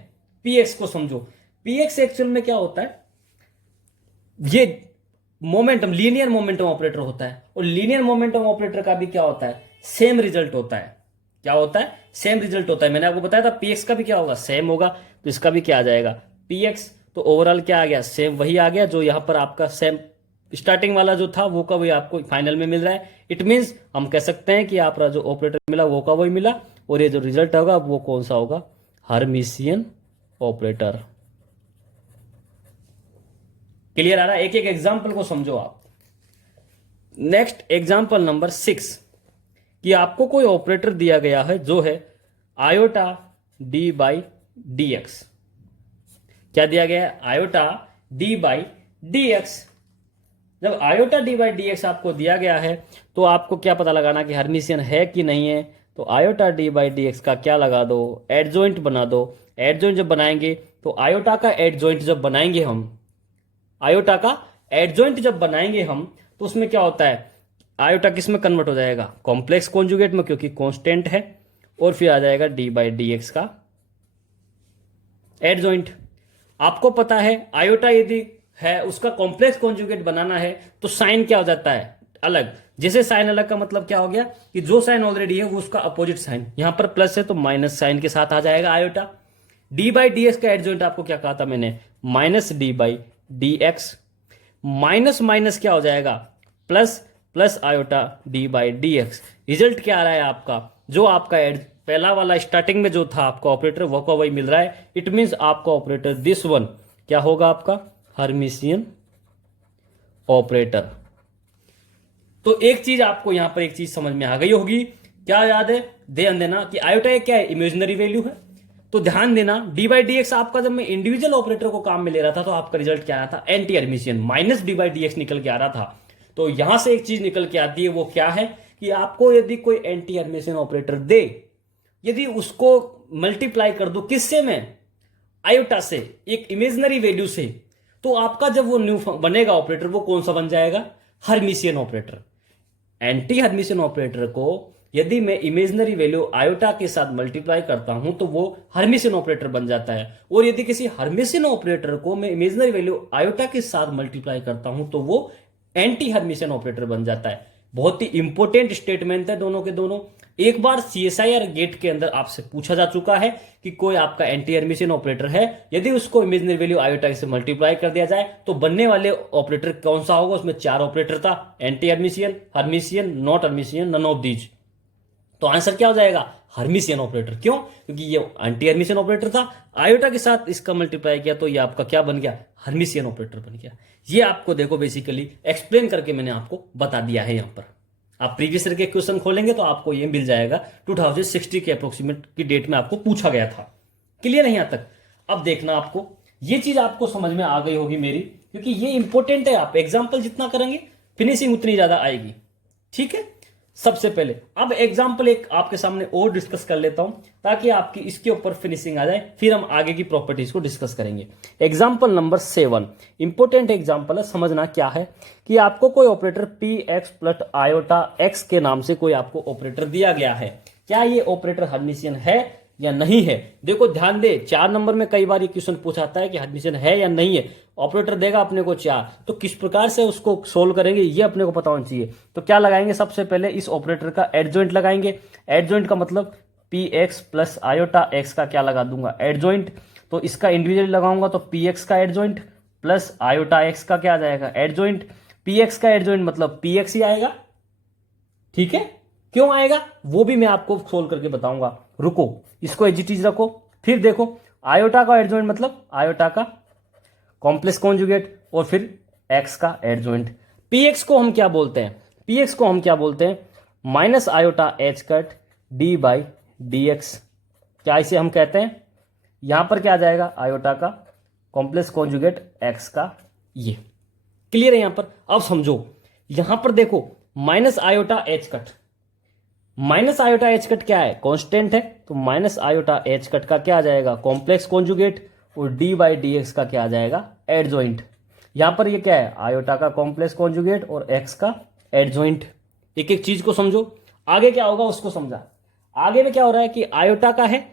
px को समझो, px एक्चुअल में क्या होता है, ये मोमेंटम, लीनियर मोमेंटम ऑपरेटर होता है, और लीनियर मोमेंटम ऑपरेटर का भी क्या होता है, सेम रिजल्ट होता है। क्या होता है? सेम रिजल्ट होता है। मैंने आपको बताया था px का भी क्या होगा, सेम होगा, तो इसका भी क्या आ जाएगा, px। तो ओवरऑल क्या आ गया, सेम वही आ गया, जो यहां पर आपका सेम स्टार्टिंग वाला जो था वो का वही आपको फाइनल में मिल रहा है। इट मींस हम कह सकते हैं कि आपका जो ऑपरेटर मिला वो का वही मिला, और ये जो रिजल्ट होगा वो कौन सा होगा, हर्मिशियन ऑपरेटर। क्लियर आ रहा है? एक एक एग्जांपल को समझो आप। नेक्स्ट एग्जांपल नंबर 6 कि आपको कोई ऑपरेटर दिया गया है जो है iota d by d x. क्या दिया गया है, iota d by d x. जब iota d by d x आपको दिया गया है तो आपको क्या पता लगाना कि हर्मिशियन है कि नहीं है, तो iota d by d x का क्या लगा दो, एडजॉइंट बना दो। एडजॉइंट जब बनाएंगे तो आयोटा का एडजॉइंट जब बनाएंगे हम, आयोटा का एडजॉइंट जब बनाएंगे हम, तो उसमें क्या होता है, आयोटा किस में कन्वर्ट हो जाएगा, कॉम्प्लेक्स कॉन्जुगेट में, क्योंकि कांस्टेंट है, और फिर आ जाएगा डी बाई डी एक्स का एडजॉइंट। आपको पता है आयोटा यदि है उसका कॉम्प्लेक्स कॉन्जुगेट बनाना है तो साइन क्या हो जाता है, अलग। जैसे साइन अलग का मतलब क्या हो गया कि जो साइन ऑलरेडी है वो उसका अपोजिट साइन, यहां पर प्लस है तो माइनस साइन के साथ आ जाएगा iota. D by d x का एडजॉइंट आपको क्या कहा था मैंने, minus D by d x. Minus minus क्या हो जाएगा, plus plus iota d by d x. Result क्या आ रहा है आपका, जो आपका पहला वाला स्टार्टिंग में जो था आपका ऑपरेटर वो का वही मिल रहा है। इट मींस आपका ऑपरेटर दिस वन क्या होगा, आपका हर्मिशियन ऑपरेटर। तो एक चीज आपको यहां पर एक चीज समझ में आ गई होगी, क्या याद है, ध्यान देना कि आयोटा एक क्या है, इमेजिनरी वैल्यू है। तो ध्यान देना डी बाई डी एक्स आपका जब मैं इंडिविजुअल ऑपरेटर को काम में ले रहा था तो आपका रिजल्ट क्या आया था, anti Hermitian, minus D by d x निकल के आ रहा था। तो यहां से एक चीज निकल के आती है, वो क्या है कि आपको यदि कोई एंटी हर्मिशियन ऑपरेटर दे, यदि उसको मल्टीप्लाई कर दो किससे में, आयोटा से, एक इमेजिनरी वैल्यू से, तो आपका जब वो न्यू बनेगा ऑपरेटर, वो कौन सा बन जाएगा? Hermitian operator. Anti Hermitian operator को यदि मैं इमेजिनरी वैल्यू आयोटा के साथ मल्टीप्लाई करता हूं तो वो हर्मिशियन ऑपरेटर बन जाता है, और यदि किसी हर्मिशियन ऑपरेटर को मैं इमेजिनरी वैल्यू आयोटा के साथ मल्टीप्लाई करता हूं तो वो एंटी हर्मिशियन ऑपरेटर बन जाता है। बहुत ही इंपॉर्टेंट स्टेटमेंट है दोनों के दोनों। एक बार सीएसआईआर गेट के अंदर आपसे पूछा जा चुका है कि कोई आपका एंटी हर्मिशियन ऑपरेटर है, यदि उसको इमेजिनरी वैल्यू आयोटा से मल्टीप्लाई कर दिया जाए तो बनने वाले ऑपरेटर कौन सा होगा? उसमें 4 ऑपरेटर था, anti Hermitian, Hermitian, not Hermitian, none of these. तो आंसर क्या हो जाएगा? Hermitian operator. क्यों? क्योंकि ये एंटी हर्मिशियन ऑपरेटर था, आयोटा के साथ इसका मल्टीप्लाई किया तो ये आपका क्या बन गया? हर्मिशियन ऑपरेटर बन गया। ये आपको देखो बेसिकली एक्सप्लेन करके मैंने आपको बता दिया है। यहां पर आप प्रीवियस ईयर के क्वेश्चन खोलेंगे तो आपको ये मिल जाएगा 2060 के अप्रोक्सीमेट की डेट में आपको पूछा गया था। क्लियर है यहां तक? अब देखना आपको ये चीज आपको समझ में आ गई होगी मेरी, क्योंकि ये इंपॉर्टेंट है। आप एग्जाम्पल जितना करेंगे फिनिशिंग उतनी ज्यादा आएगी। ठीक है, सबसे पहले अब एग्जाम्पल एक आपके सामने और डिस्कस कर लेता हूं ताकि आपकी इसके ऊपर फिनिशिंग आ जाए, फिर हम आगे की प्रॉपर्टीज को डिस्कस करेंगे। एग्जाम्पल नंबर 7 इंपॉर्टेंट एग्जाम्पल है, समझना क्या है कि आपको कोई operator P x plus iota x के नाम से कोई आपको ऑपरेटर दिया गया है। क्या ये ऑपरेटर हर्मिशियन है या नहीं है? देखो ध्यान दे, 4 नंबर में कई बार ये क्वेश्चन पूछाता है कि हर्मिशियन है या नहीं है। ऑपरेटर देगा अपने को 4, तो किस प्रकार से उसको सोल्व करेंगे ये अपने को पता होना चाहिए। तो क्या लगाएंगे? सबसे पहले इस ऑपरेटर का एडजॉइंट लगाएंगे। एडजॉइंट का मतलब P x plus iota x का क्या लगा दूंगा? एडजॉइंट। तो इसका इंडिविजुअली लगाऊंगा तो पी एक्स का एडजॉइंट प्लस आयोटा एक्स का क्या आ जाएगा? एडजॉइंट। पी एक्स का एडजॉइंट मतलब पी एक्स ही आएगा। ठीक है, क्यों आएगा वो भी मैं आपको सोल्व करके बताऊंगा। रुको, इसको एजिटीज रखो। फिर देखो आयोटा का एडजॉइंट मतलब आयोटा का कॉम्प्लेक्स कॉन्जुगेट, और फिर एक्स का एडजॉइंट। पीएक्स को हम क्या बोलते हैं? पीएक्स को हम क्या बोलते हैं? Minus iota H cut D by d x. क्या इसे हम कहते हैं? यहां पर क्या आ जाएगा? आयोटा का कॉम्प्लेक्स कॉन्जुगेट एक्स का ये। क्लियर है यहां पर? अब समझो, यहां पर देखो minus iota H cut, minus iota H cut क्या है? कांस्टेंट है, तो माइनस आयोटा एच कट का क्या आ जाएगा? कॉम्प्लेक्स कॉन्जुगेट, और डी बाई डी एक्स का क्या आ जाएगा? एडजॉइंट। यहां पर ये क्या है? आयोटा का कॉम्प्लेक्स कॉन्जुगेट और एक्स का एडजॉइंट। एक एक चीज को समझो, आगे क्या होगा उसको समझा। आगे में क्या हो रहा है कि आयोटा का है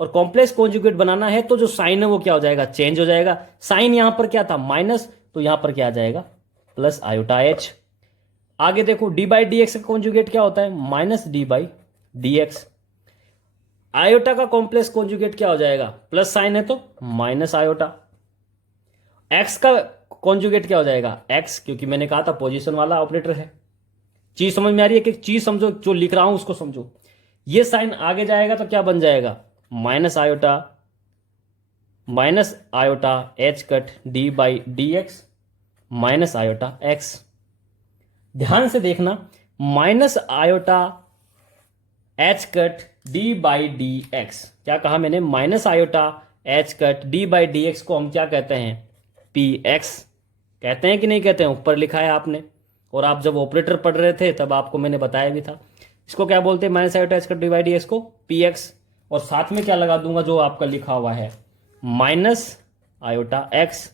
और कॉम्प्लेक्स कॉन्जुगेट बनाना है, तो जो साइन है वो क्या हो जाएगा? चेंज हो जाएगा। साइन यहां पर क्या था? माइनस, तो यहां पर क्या आ जाएगा? Plus iota H. आगे देखो डी बाई डी एक्स का कॉन्जुगेट क्या होता है? Minus D by d x. Iota का कॉम्प्लेक्स कॉन्जुगेट क्या हो जाएगा? प्लस साइन है तो माइनस आयोटा। एक्स का कॉन्जुगेट क्या हो जाएगा? एक्स, क्योंकि मैंने कहा था पोजीशन वाला ऑपरेटर है। चीज समझ में आ रही है? एक एक चीज समझो, जो लिख रहा हूं उसको समझो। ये साइन आगे जाएगा तो क्या बन जाएगा? Minus iota H cut D by d x minus iota x. ध्यान से देखना, minus iota H cut D by d x, क्या कहा मैंने? Minus iota H cut D by d x को हम क्या कहते हैं? पी एक्स कहते हैं कि नहीं कहते हैं? ऊपर लिखा है आपने, और आप जब ऑपरेटर पढ़ रहे थे तब आपको मैंने बताया भी था। इसको क्या बोलते हैं? Minus iota H cut D by d x को पी एक्स, और साथ में क्या लगा दूंगा जो आपका लिखा हुआ है? Minus iota x.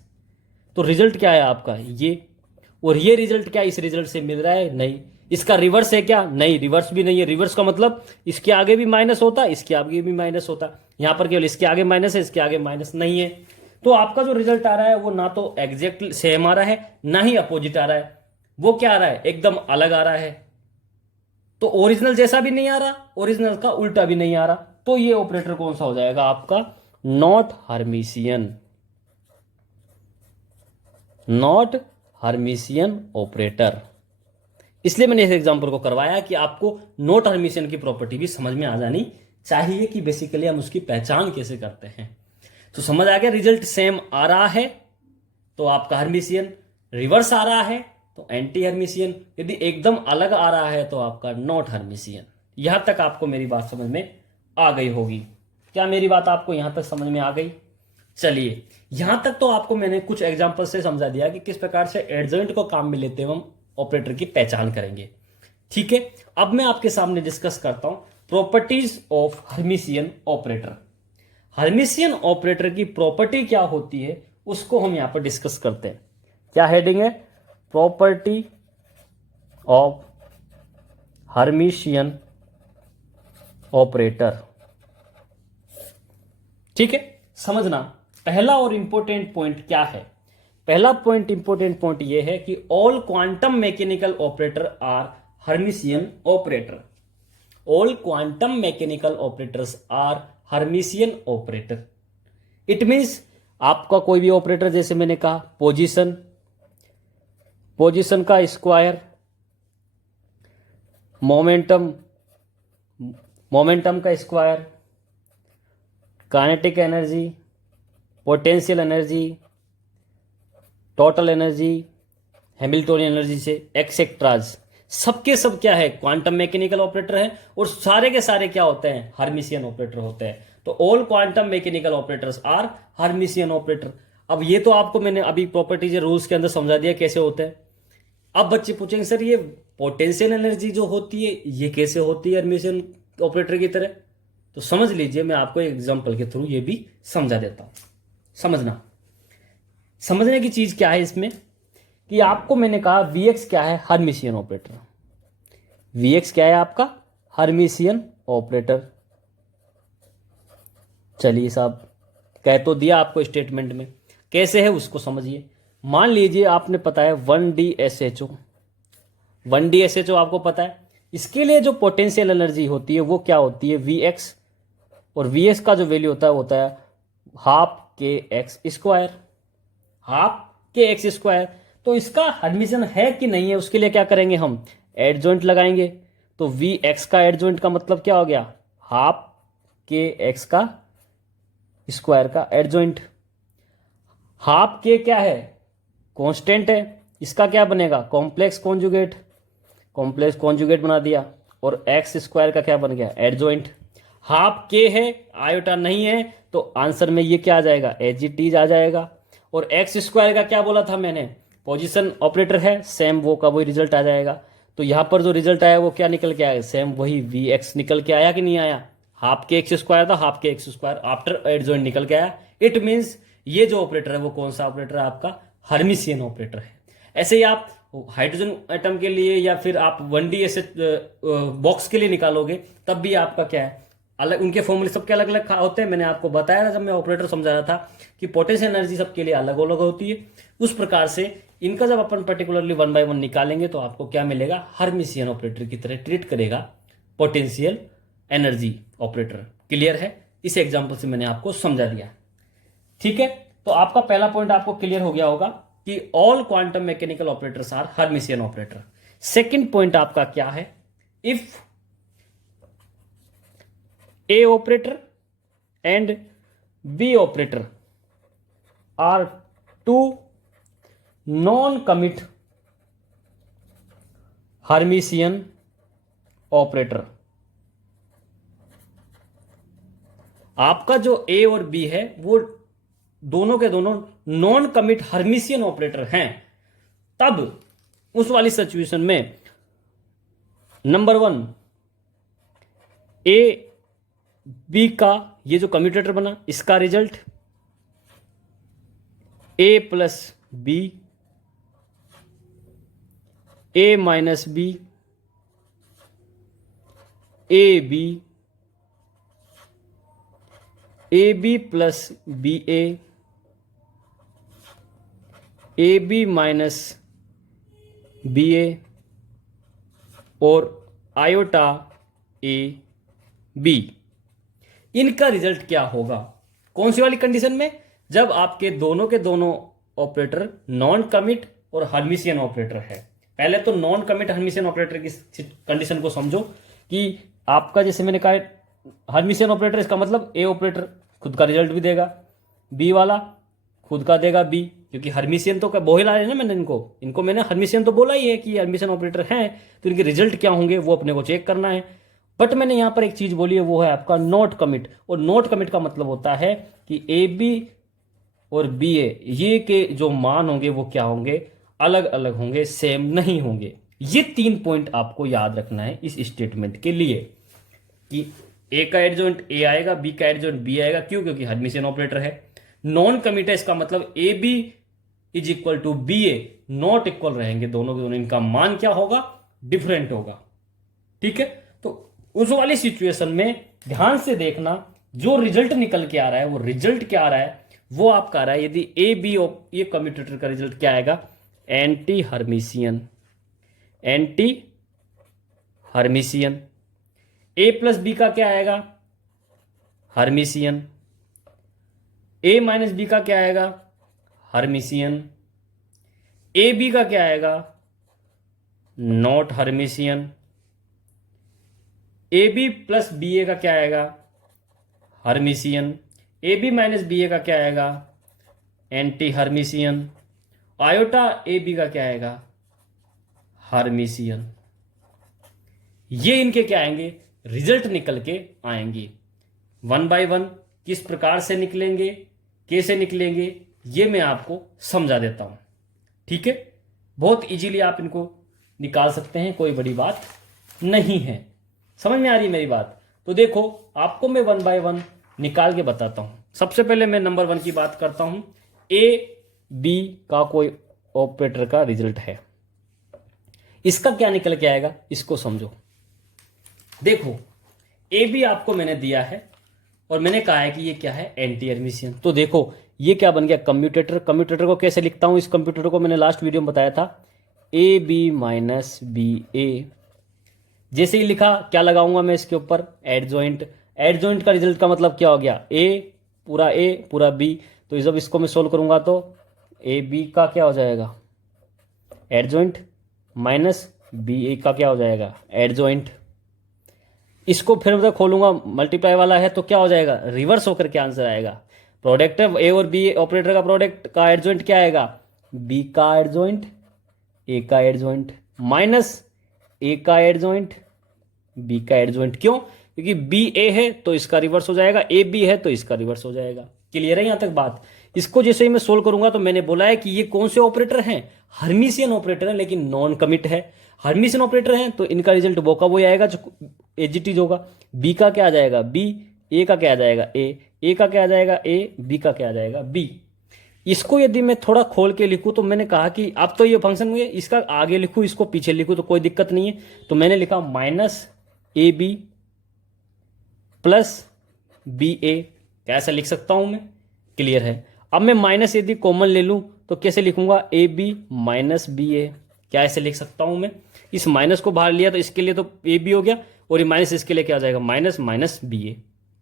तो रिजल्ट क्या है आपका? ये। और ये रिजल्ट क्या इस रिजल्ट से मिल रहा है? नहीं। इसका रिवर्स है क्या? नहीं, रिवर्स भी नहीं है। रिवर्स का मतलब इसके आगे भी माइनस होता, इसके आगे भी माइनस होता। यहां पर केवल इसके आगे माइनस है, इसके आगे माइनस नहीं है। तो आपका जो रिजल्ट आ रहा है वो ना तो एग्जैक्ट सेम आ रहा है, ना ही अपोजिट आ रहा है। वो क्या आ रहा है? एकदम अलग आ रहा है। तो ओरिजिनल जैसा भी नहीं आ रहा, ओरिजिनल का उल्टा भी नहीं आ रहा। तो ये ऑपरेटर कौन सा हो जाएगा आपका? Not Hermitian. Not Hermitian operator. इसलिए मैंने इस एग्जांपल को करवाया कि आपको नॉट हर्मिशियन की प्रॉपर्टी भी समझ में आ जानी चाहिए कि बेसिकली हम उसकी पहचान कैसे करते हैं। तो समझ आ गया? रिजल्ट सेम आ रहा है तो आपका हर्मिशियन, रिवर्स आ रहा है तो एंटी हर्मिशियन, यदि एकदम अलग आ रहा है तो आपका नॉट हर्मिशियन। यहां तक आपको मेरी बात समझ में आ गई होगी। क्या मेरी बात आपको यहां तक समझ में आ गई? चलिए, यहां तक तो आपको मैंने कुछ एग्जांपल से समझा दिया कि किस प्रकार से एडजॉइंट को काम में लेते हुए हम ऑपरेटर की पहचान करेंगे। ठीक है, अब मैं आपके सामने डिस्कस करता हूं properties of Hermitian operator. Hermitian operator की प्रॉपर्टी क्या होती है उसको हम यहां पर डिस्कस करते हैं। क्या हेडिंग है? Property of Hermitian operator. ठीक है, समझना पहला और इंपॉर्टेंट पॉइंट क्या है। पहला पॉइंट, इंपॉर्टेंट पॉइंट यह है कि all quantum mechanical operator are Hermitian operator. All quantum mechanical operators are Hermitian operator. It means आपका कोई भी ऑपरेटर, जैसे मैंने कहा पोजीशन, पोजीशन का स्क्वायर, मोमेंटम, मोमेंटम का square, kinetic energy, potential energy, total energy, Hamiltonian energy से etceteras, सबके सब क्या है? क्वांटम मैकेनिकल ऑपरेटर है। और सारे के सारे क्या होते हैं? हर्मिशियन ऑपरेटर होते हैं। तो all quantum mechanical operators are Hermitian operator. अब ये तो आपको मैंने अभी प्रॉपर्टीज रूल्स के अंदर समझा दिया कैसे होते हैं। अब बच्चे पूछेंगे सर ये पोटेंशियल एनर्जी जो होती है ये कैसे होती है हर्मिशियन ऑपरेटर की तरह? तो समझ लीजिए, मैं आपको एक एग्जांपल के थ्रू ये भी समझा देता हूं। समझना, समझने की चीज क्या है इसमें कि आपको मैंने कहा Vx क्या है? Hermitian operator. Vx क्या है आपका? Hermitian operator. चलिए साहब, कह तो दिया आपको स्टेटमेंट में, कैसे है उसको समझिए। मान लीजिए आपने पता है 1DSHO, 1DSHO आपको पता है। इसके लिए जो पोटेंशियल एनर्जी होती है वो क्या होती है? Vx। और Vx का जो वैल्यू होता है हाफ के एक्स स्क्वायर, हाफ के एक्स स्क्वायर। तो इसका हर्मिशियन है कि नहीं है उसके लिए क्या करेंगे? हम एडजॉइंट लगाएंगे। तो Vx का एडजॉइंट का मतलब क्या हो गया? हाफ के एक्स का स्क्वायर का एडजॉइंट। हाफ के क्या है? कांस्टेंट है। इसका क्या बनेगा? कॉम्प्लेक्स कॉन्जुगेट, कॉम्प्लेक्स कॉन्जुगेट बना दिया। और एक्स स्क्वायर का क्या बन गया? एडजॉइंट। हाफ के है, आयोटा नहीं है, तो आंसर में ये क्या आ जाएगा? एज इट इज आ जाएगा। और एक्स स्क्वायर का क्या बोला था मैंने? पोजीशन ऑपरेटर है, सेम वो का वही रिजल्ट आ जाएगा। तो यहां पर जो रिजल्ट आया वो क्या निकल के आया? सेम वही Vx निकल के आया कि नहीं आया? हाफ के एक्स स्क्वायर था, हाफ के एक्स स्क्वायर आफ्टर एडजॉइंट निकल के आया। इट मीन्स ये जो ऑपरेटर है वो कौन सा ऑपरेटर है? आपका हर्मिशियन ऑपरेटर है। ऐसे ही आप हाइड्रोजन एटम के लिए या फिर आप 1DSH बॉक्स के लिए निकालोगे तब भी आपका क्या है? अलग, उनके फॉर्मूले सबके अलग अलग होते हैं। मैंने आपको बताया था जब मैं ऑपरेटर समझा रहा था कि पोटेंशियल एनर्जी सबके लिए अलग अलग होती है। उस प्रकार से इनका जब अपन पर्टिकुलरली 1 बाय 1 निकालेंगे तो आपको क्या मिलेगा? हर्मिशियन ऑपरेटर की तरह ट्रीट करेगा पोटेंशियल एनर्जी ऑपरेटर। क्लियर है? इस एग्जाम्पल से मैंने आपको समझा दिया। ठीक है, तो आपका पहला पॉइंट आपको क्लियर हो गया होगा कि all quantum mechanical operators are Hermitian operator. Second point आपका क्या है? If A operator and B operator are two non-commit Hermitian operator। आपका जो A और B है वो दोनों के दोनों नॉन कमिट हर्मिशियन ऑपरेटर हैं, तब उस वाली सिचुएशन में नंबर 1 A बी का ये जो कम्यूटेटर बना इसका result A plus B, A minus B, A B, A B plus B A B minus B A और आयोटा ए बी, इनका रिजल्ट क्या होगा? कौन सी वाली कंडीशन में? जब आपके दोनों के दोनों ऑपरेटर नॉन कमिट और हर्मिशियन ऑपरेटर है। पहले तो नॉन कमिट हर्मिशियन ऑपरेटर की कंडीशन को समझो कि आपका, जैसे मैंने कहा हर्मिशियन ऑपरेटर, इसका मतलब ए ऑपरेटर खुद का रिजल्ट भी देगा, बी वाला खुद का देगा बी, क्योंकि हर्मिशियन तो बोला है ना मैंने इनको मैंने हर्मिशियन तो बोला ही है कि हर्मिशियन ऑपरेटर हैं, तो इनके रिजल्ट क्या होंगे वो अपने को चेक करना है। बट मैंने यहां पर एक चीज बोली है, वो है आपका नॉट कमिट। और नॉट कमिट का मतलब होता है कि ए बी और बी ए ये के जो मान होंगे वो क्या होंगे? अलग अलग होंगे, सेम नहीं होंगे। ये 3 पॉइंट आपको याद रखना है इस स्टेटमेंट के लिए कि ए का एडजॉइंट ए आएगा, बी का एडजॉइंट बी आएगा। क्यों? क्योंकि हर्मिशियन ऑपरेटर है। नॉन कमिट है, इसका मतलब A B is equal to B A not equal रहेंगे दोनों के दोनों, इनका मान क्या होगा? डिफरेंट होगा। ठीक है, तो उस वाली सिचुएशन में ध्यान से देखना, जो रिजल्ट निकल के आ रहा है वो रिजल्ट क्या आ रहा है, वो आपका आ रहा है। यदि ए बी ये कम्यूटेटर का रिजल्ट क्या आएगा? Anti Hermitian, anti Hermitian. A plus B का क्या आएगा? हर्मिशियन। ए माइनस बी का क्या आएगा? हर्मिशियन। ए बी का क्या आएगा? Not Hermitian. A B plus B A का क्या आएगा? Hermitian. A B minus B A का क्या आएगा? Anti Hermitian. Iota A B का क्या आएगा? हर्मिशियन। ये इनके क्या आएंगे? रिजल्ट निकल के आएंगे। वन बाय वन किस प्रकार से निकलेंगे, कैसे निकलेंगे, ये मैं आपको समझा देता हूं। ठीक है, बहुत इजीली आप इनको निकाल सकते हैं, कोई बड़ी बात नहीं है। समझ में आ रही है मेरी बात? तो देखो, आपको मैं वन बाय वन निकाल के बताता हूं। सबसे पहले मैं नंबर 1 की बात करता हूं। ए बी का कोई ऑपरेटर का रिजल्ट है, इसका क्या निकल के आएगा, इसको समझो। देखो, ए बी आपको मैंने दिया है और मैंने कहा है कि ये क्या है? Anti Hermitian. तो देखो ये क्या बन गया? कम्यूटेटर। कम्यूटेटर को कैसे लिखता हूं? इस कम्यूटेटर को मैंने लास्ट वीडियो में बताया था, ए बी माइनस बी ए। जैसे ही लिखा, क्या लगाऊंगा मैं इसके ऊपर? एडजॉइंट। एडजॉइंट का रिजल्ट का मतलब क्या हो गया? ए पूरा बी। तो जब इसको मैं सोल्व करूंगा तो ए बी का क्या हो जाएगा? एडजॉइंट माइनस बी ए का क्या हो जाएगा? एडजॉइंट। इसको फिर मैं खोलूंगा, मल्टीप्लाई वाला है तो क्या हो जाएगा? रिवर्स होकर के आंसर आएगा। प्रोडक्ट है ए और बी ऑपरेटर का, प्रोडक्ट का एडजॉइंट क्या आएगा? बी का एडजॉइंट ए का एडजॉइंट माइनस ए का एडजॉइंट बी का एडजॉइंट। क्यों? क्योंकि बी ए है तो इसका रिवर्स हो जाएगा, ए बी है तो इसका रिवर्स हो जाएगा। क्लियर है यहां तक बात? इसको जैसे ही मैं सोल्व करूंगा तो मैंने बोला है कि ये कौन से ऑपरेटर हैं? हर्मिशियन ऑपरेटर है, लेकिन नॉन कमिट है। हर्मिशियन ऑपरेटर हैं तो इनका रिजल्ट वो का वही आएगा जो एजिटीज होगा। बी का क्या आ जाएगा? बी। ए का क्या आ जाएगा? ए का क्या आ जाएगा? ए। बी का क्या आ जाएगा? बी। इसको यदि मैं थोड़ा खोल के लिखूं तो मैंने कहा कि अब तो ये फंक्शन हुए, इसका आगे लिखूं इसको पीछे लिखूं तो कोई दिक्कत नहीं है। तो मैंने लिखा minus A B plus B A. कैसे लिख सकता हूं मैं? क्लियर है? अब मैं माइनस यदि कॉमन ले लूं तो कैसे लिखूंगा? ए बी माइनस बी ए। क्या ऐसे लिख सकता हूं मैं? इस माइनस को बाहर लिया तो इसके लिए तो ए बी हो गया, और ये माइनस इसके लिए क्या आ जाएगा? माइनस माइनस बी ए।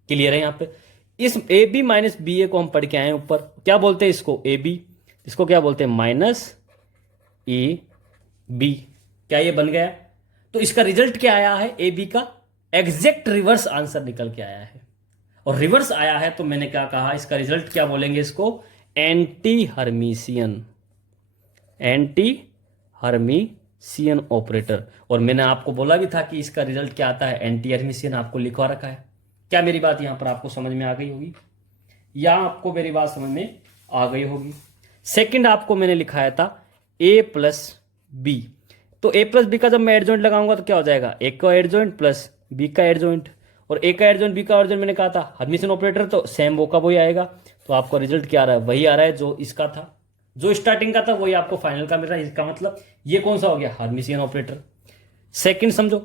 क्लियर है यहां पे? इस ए बी माइनस बी ए को हम पढ़ के आए ऊपर, क्या बोलते हैं इसको? A B. इसको क्या बोलते हैं? Minus A B. क्या ये बन गया? तो इसका रिजल्ट क्या आया है? ए बी का एग्जैक्ट रिवर्स आंसर निकल के आया है। और रिवर्स आया है तो मैंने क्या कहा? इसका रिजल्ट क्या बोलेंगे? इसको anti Hermitian, anti Hermitian operator. और मैंने आपको बोला भी था कि इसका रिजल्ट क्या आता है? Anti Hermitian. आपको लिखवा रखा है। क्या मेरी बात यहां पर आपको समझ में आ गई होगी, या आपको मेरी बात समझ में आ गई होगी? सेकंड आपको मैंने लिखाया था ए प्लस बी। तो ए प्लस बी का जब मैं एडजॉइंट लगाऊंगा तो क्या हो जाएगा? ए का एडजॉइंट प्लस बी का एडजॉइंट, और ए का एडजॉइंट बी का एडजॉइंट मैंने कहा था हर्मिशियन ऑपरेटर, तो सेम वो का वही आएगा। तो आपका रिजल्ट क्या आ रहा है? वही आ रहा है जो इसका था, जो स्टार्टिंग का था वही आपको फाइनल का मिल रहा है। इसका मतलब ये कौन सा हो गया? Hermitian operator. सेकंड समझो,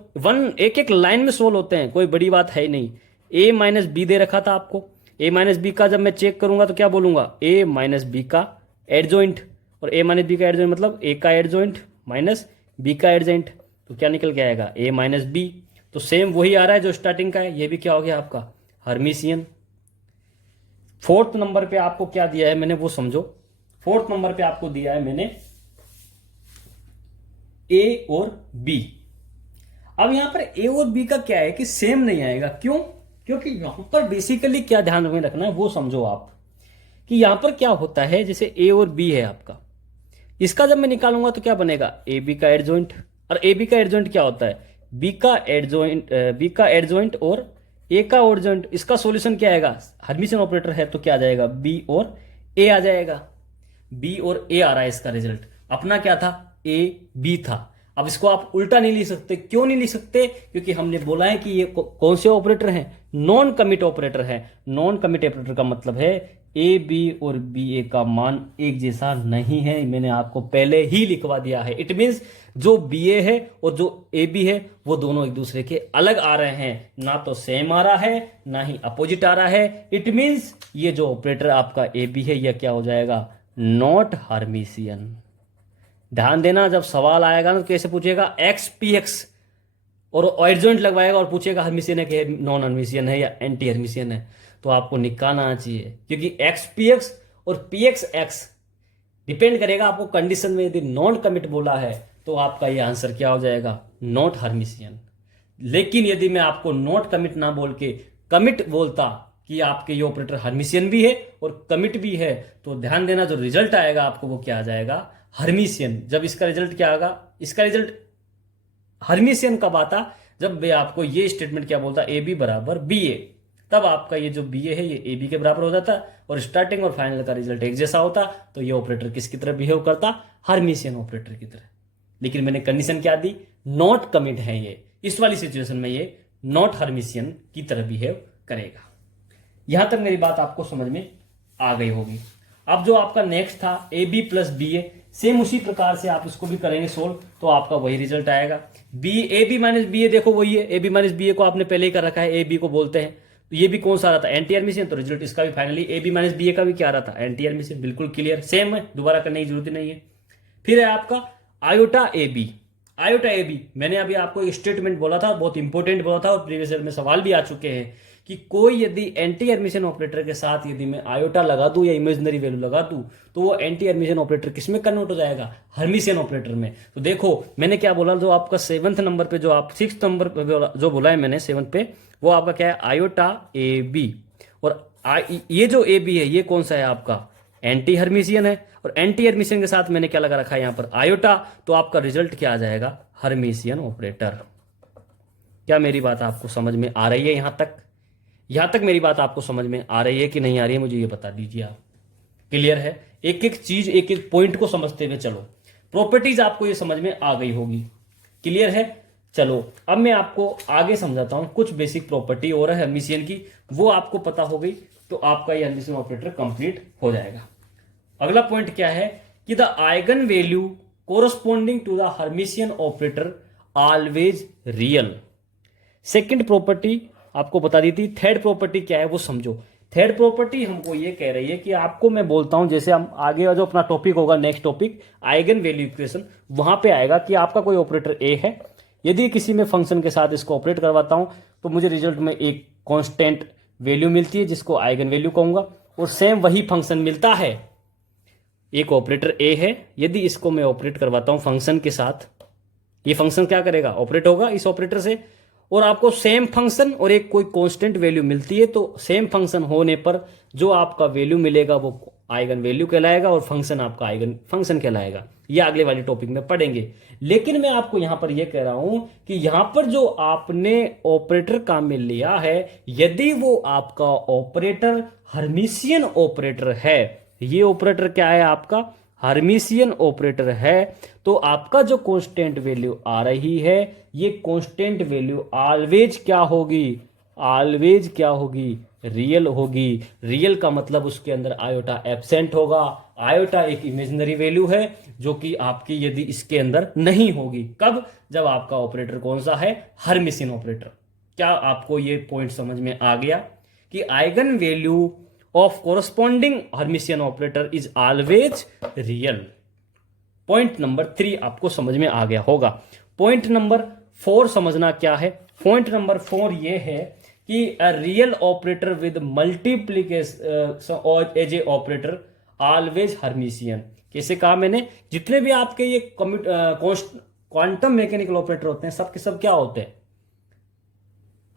एक एक लाइन में सोल्व होते हैं, कोई बड़ी बात है ही नहीं। ए माइनस बी दे रखा था आपको, ए माइनस बी का जब मैं चेक करूंगा तो क्या बोलूंगा? ए माइनस बी का एडजॉइंट, और ए माइनस बी का एडजॉइंट मतलब ए का एडजॉइंट माइनस बी का एडजॉइंट। तो क्या निकल के आएगा? ए माइनस बी। तो सेम वही आ रहा है जो स्टार्टिंग का है। ये भी क्या हो गया आपका? हर्मिशियन। फोर्थ नंबर पे आपको क्या दिया है मैंने, वो समझो। फोर्थ नंबर पे आपको दिया है मैंने ए और बी। अब यहां पर ए और बी का क्या है कि सेम नहीं आएगा। क्यों? क्योंकि यहां पर बेसिकली क्या ध्यान में रखना है वो समझो आप, कि यहां पर क्या होता है, जैसे ए और बी है आपका, इसका जब मैं निकालूंगा तो क्या बनेगा? ए बी का एडजॉइंट। और ए बी का एडजॉइंट क्या होता है? बी का एडजॉइंट और ए का एडजॉइंट। इसका सॉल्यूशन क्या आएगा? हर्मिशियन ऑपरेटर है तो क्या आ जाएगा? बी और ए आ जाएगा। बी और ए आ रहा है इसका रिजल्ट। अपना क्या था? ए बी था। अब इसको आप उल्टा नहीं लिख सकते। क्यों नहीं लिख सकते? क्योंकि हमने बोला है कि ये कौन से ऑपरेटर हैं? नॉन कमिट ऑपरेटर है। नॉन कमिट ऑपरेटर का मतलब है ए बी और बी ए का मान एक जैसा नहीं है। मैंने आपको पहले ही लिखवा दिया है। इट मीन्स जो बी ए है और जो ए बी है वो दोनों एक दूसरे के अलग आ रहे हैं, ना तो सेम आ रहा है ना ही अपोजिट आ रहा है। इट मीन्स ये जो ऑपरेटर आपका ए बी है यह क्या हो जाएगा? Not Hermitian. ध्यान देना, जब सवाल आएगा ना तो कैसे पूछेगा? एक्स पी एक्स और एडजॉइंट लगवाएगा और पूछेगा हर्मिशियन है कि नॉन हर्मिशियन है या एंटी हर्मिशियन है, तो आपको निकालना आना चाहिए। क्योंकि एक्स पी एक्स और पी एक्स एक्स डिपेंड करेगा आपको कंडीशन में। यदि नॉन कमिट बोला है तो आपका ये आंसर क्या हो जाएगा? Not Hermitian. लेकिन यदि मैं आपको नॉट कमिट ना बोल के कमिट बोलता कि आपके ये ऑपरेटर हर्मिशियन भी है और कमिट भी है, तो ध्यान देना जो रिजल्ट आएगा आपको वो क्या आ जाएगा? हर्मिशियन। जब इसका रिजल्ट क्या आएगा? इसका रिजल्ट हर्मिशियन कब आता? जब वे आपको ये स्टेटमेंट क्या बोलता? ए बी बराबर बी ए। तब आपका ये जो बी ए है ये ए बी के बराबर हो जाता और स्टार्टिंग और फाइनल का रिजल्ट एक जैसा होता। तो ये ऑपरेटर किसकी तरह बिहेव करता? हर्मिशियन ऑपरेटर की तरह। लेकिन मैंने कंडीशन क्या दी? नॉट कमिट है ये। इस वाली सिचुएशन में ये नॉट हर्मिशियन की तरह बिहेव करेगा। यहां तक मेरी बात आपको समझ में आ गई होगी। अब जो आपका नेक्स्ट था A B plus B A, same उसी प्रकार से आप इसको भी करेंगे सोल्व, तो आपका वही रिजल्ट आएगा। B A B minus B A, देखो वही है। A B minus B A को आपने पहले ही कर रखा है, ए बी को बोलते हैं। तो ये भी कौन सा आ रहा था? Anti Hermitian. तो रिजल्ट इसका भी finally A B minus B A का भी क्या आ रहा था? Anti Hermitian. बिल्कुल क्लियर, सेम है, दोबारा करने की जरूरत नहीं है। फिर है आपका iota A B. Iota A B मैंने अभी आपको एक स्टेटमेंट बोला था, बहुत इंपॉर्टेंट बोला था और प्रीवियस ईयर में सवाल भी आ चुके हैं कि कोई यदि एंटी हर्मिशियन ऑपरेटर के साथ यदि मैं आयोटा लगा दूं या इमेजिनरी वैल्यू लगा दूं तो वो एंटी हर्मिशियन ऑपरेटर किस में कन्वर्ट हो जाएगा? हर्मिशियन ऑपरेटर में। तो देखो मैंने क्या बोला, जो आपका 7th नंबर पे, जो आप 6th नंबर पे जो बोला है मैंने 7th पे, वो आपका क्या है? Iota A B. और ये जो ए बी है ये कौन सा है आपका? एंटी हर्मिशियन है। और एंटी हर्मिशियन के साथ मैंने क्या लगा रखा है यहाँ पर? आयोटा। तो आपका रिजल्ट क्या आ जाएगा? Hermitian operator. क्या मेरी बात आपको समझ में आ रही है? यहां तक मेरी बात आपको समझ में आ रही है कि नहीं आ रही है? मुझे ये बता दीजिए आप। क्लियर है? एक एक चीज, एक एक पॉइंट को समझते हुए चलो। प्रॉपर्टीज आपको ये समझ में आ गई होगी। क्लियर है? चलो अब मैं आपको आगे समझाता हूं कुछ बेसिक प्रॉपर्टी और है हर्मिशियन की, वो आपको पता हो गई तो आपका ये हर्मिशियन ऑपरेटर कंप्लीट हो जाएगा। अगला पॉइंट क्या है कि the eigen value corresponding to the Hermitian operator always real. Second property आपको बता दी थी। थर्ड प्रॉपर्टी क्या है वो समझो। थर्ड प्रॉपर्टी हमको ये कह रही है कि आपको मैं बोलता हूं, जैसे हम आगे जो अपना टॉपिक होगा, next topic eigen value equation, वहां पे आएगा कि आपका कोई ऑपरेटर ए है, यदि किसी में फंक्शन के साथ इसको ऑपरेट करवाता हूं तो मुझे रिजल्ट में एक कांस्टेंट वैल्यू मिलती है जिसको आइगन वैल्यू कहूंगा। और सेम वही फंक्शन मिलता है। एक ऑपरेटर ए है, यदि इसको मैं ऑपरेट करवाता हूं फंक्शन के साथ, ये फंक्शन क्या करेगा? ऑपरेट होगा इस ऑपरेटर से। और आपको सेम फंक्शन और एक कोई कांस्टेंट वैल्यू मिलती है, तो सेम फंक्शन होने पर जो आपका वैल्यू मिलेगा वो आइगन वैल्यू कहलाएगा और फंक्शन आपका आइगन फंक्शन कहलाएगा। ये अगले वाले टॉपिक में पढ़ेंगे। लेकिन मैं आपको यहां पर यह कह रहा हूं कि यहां पर जो आपने ऑपरेटर काम में लिया है, यदि वो आपका ऑपरेटर हर्मिशियन ऑपरेटर है, ये ऑपरेटर क्या है आपका? हर्मिशियन ऑपरेटर है, तो आपका जो कांस्टेंट वैल्यू आ रही है ये कांस्टेंट वैल्यू ऑलवेज क्या होगी? ऑलवेज क्या होगी? रियल होगी। रियल का मतलब उसके अंदर आयोटा एब्सेंट होगा। आयोटा एक इमेजिनरी वैल्यू है जो कि आपकी यदि इसके अंदर नहीं होगी। कब? जब आपका ऑपरेटर कौन सा है? Hermitian operator. क्या आपको ये पॉइंट समझ में आ गया कि eigen value of corresponding Hermitian operator is always real? Point number 3 आपको समझ में आ गया होगा। पॉइंट नंबर 4 समझना क्या है। पॉइंट नंबर 4 ये है कि a real operator with multiplication as a operator always Hermitian. कैसे कहा मैंने? जितने भी आपके ये क्वांटम मैकेनिकल ऑपरेटर होते हैं सब के सब क्या होते हैं?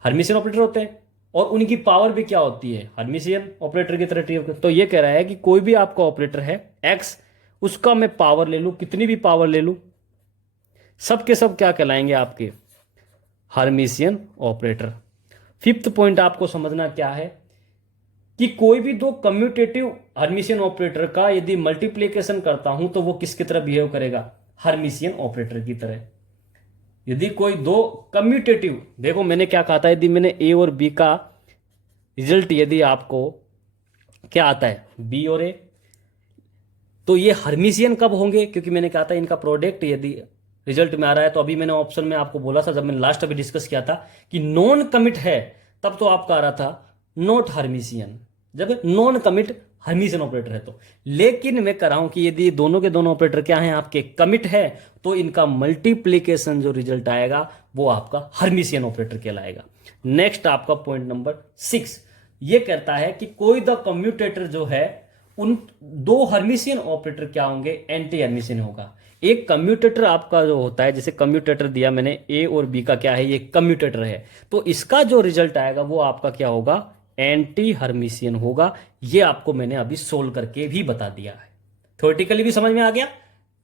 हर्मिशियन ऑपरेटर होते हैं। और उनकी पावर भी क्या होती है? हर्मिशियन ऑपरेटर की तरह ट्रीट। तो ये कह रहा है कि कोई भी आपका ऑपरेटर है एक्स, उसका मैं पावर ले लूं, कितनी भी पावर ले लूं, सब के सब क्या कहलाएंगे आपके? Hermitian operator. फिफ्थ पॉइंट आपको समझना क्या है कि कोई भी दो कम्यूटेटिव हर्मिशियन ऑपरेटर का यदि मल्टीप्लिकेशन करता हूं तो वो किसकी तरह बिहेव करेगा? हर्मिशियन ऑपरेटर की तरह। यदि कोई दो कम्यूटेटिव, देखो मैंने क्या कहा था, यदि मैंने ए और बी का रिजल्ट यदि आपको क्या आता है बी और ए, तो ये हर्मिशियन कब होंगे, क्योंकि मैंने कहा था इनका प्रोडक्ट यदि रिजल्ट में आ रहा है, तो अभी मैंने ऑप्शन में आपको बोला था, जब मैंने लास्ट अभी डिस्कस किया था कि नॉन कमिट है, तब तो आपका आ रहा था नॉट हर्मिशियन, जब नॉन कमिट हर्मिशियन ऑपरेटर है तो। लेकिन मैं कह रहा हूं कि यदि दोनों के दोनों ऑपरेटर क्या हैं आपके कमिट है, तो इनका मल्टीप्लीकेशन जो रिजल्ट आएगा वो आपका हर्मिशियन ऑपरेटर कहलाएगा। नेक्स्ट आपका पॉइंट नंबर 6 ये कहता है कि कोई द कम्यूटेटर जो है, उन दो हर्मिशियन ऑपरेटर क्या होंगे, एंटी हर्मिशियन होगा। एक कम्यूटेटर आपका जो होता है, जैसे कम्यूटेटर दिया मैंने ए और बी का क्या है, ये कम्यूटेटर है, तो इसका जो रिजल्ट आएगा वो आपका क्या होगा, एंटी हर्मिशियन होगा। ये आपको मैंने अभी सोल्व करके भी बता दिया है, थ्योरेटिकली भी समझ में आ गया,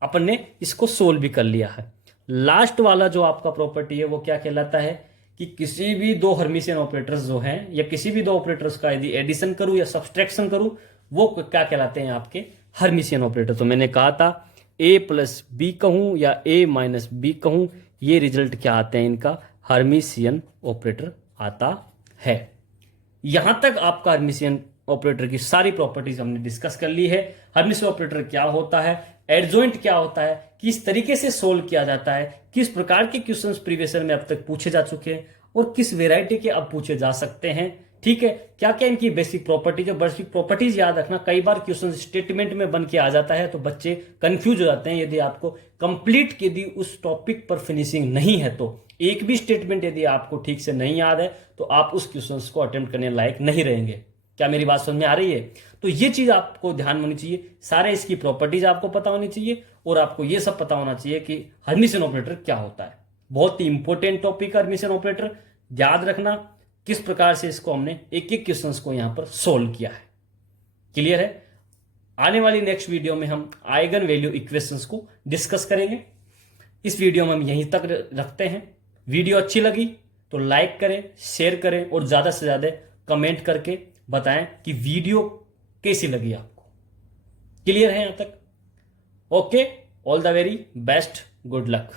अपन ने इसको सोल्व भी कर लिया है। लास्ट वाला जो आपका प्रॉपर्टी है वो क्या कहलाता है कि किसी भी दो हर्मिशियन ऑपरेटर्स जो हैं, या किसी भी दो ऑपरेटर्स का यदि एडिशन करूं या सब्सट्रैक्शन करूं, वो क्या कहलाते हैं आपके हर्मिशियन ऑपरेटर। तो मैंने कहा था ए प्लस बी कहूं या ए माइनस बी कहूं, ये रिजल्ट क्या आते हैं इनका, हर्मिशियन ऑपरेटर आता है। यहां तक आपका हर्मिशियन ऑपरेटर की सारी प्रॉपर्टीज हमने डिस्कस कर ली है। हर्मिशियन ऑपरेटर क्या होता है, एडजॉइंट क्या होता है, किस तरीके से सोल्व किया जाता है, किस प्रकार के क्वेश्चंस प्रीवियस ईयर में अब तक पूछे जा चुके हैं और किस वेराइटी के अब पूछे जा सकते हैं, ठीक है, क्या क्या इनकी बेसिक प्रॉपर्टीज है। बेसिक प्रॉपर्टीज याद रखना, कई बार क्वेश्चन स्टेटमेंट में बन के आ जाता है तो बच्चे कंफ्यूज हो जाते हैं। यदि आपको कंप्लीट यदि उस टॉपिक पर फिनिशिंग नहीं है, तो एक भी स्टेटमेंट यदि आपको ठीक से नहीं याद है, तो आप उस क्वेश्चन को अटेम्प्ट करने लायक नहीं रहेंगे। क्या मेरी बात समझ में आ रही है? तो ये चीज आपको ध्यान में होनी चाहिए, सारे इसकी प्रॉपर्टीज आपको पता होनी चाहिए, और आपको ये सब पता होना चाहिए कि हर्मिशियन ऑपरेटर क्या होता है। बहुत ही इंपॉर्टेंट टॉपिक है हर्मिशियन ऑपरेटर, याद रखना किस प्रकार से इसको हमने एक एक क्वेश्चंस को यहां पर सोल्व किया है। क्लियर है? आने वाली नेक्स्ट वीडियो में हम आइगन वैल्यू इक्वेशंस को डिस्कस करेंगे। इस वीडियो में हम यहीं तक रखते हैं। वीडियो अच्छी लगी तो लाइक करें, शेयर करें और ज्यादा से ज्यादा कमेंट करके बताएं कि वीडियो कैसी लगी आपको। क्लियर है यहां तक? Okay, all the very best, good luck.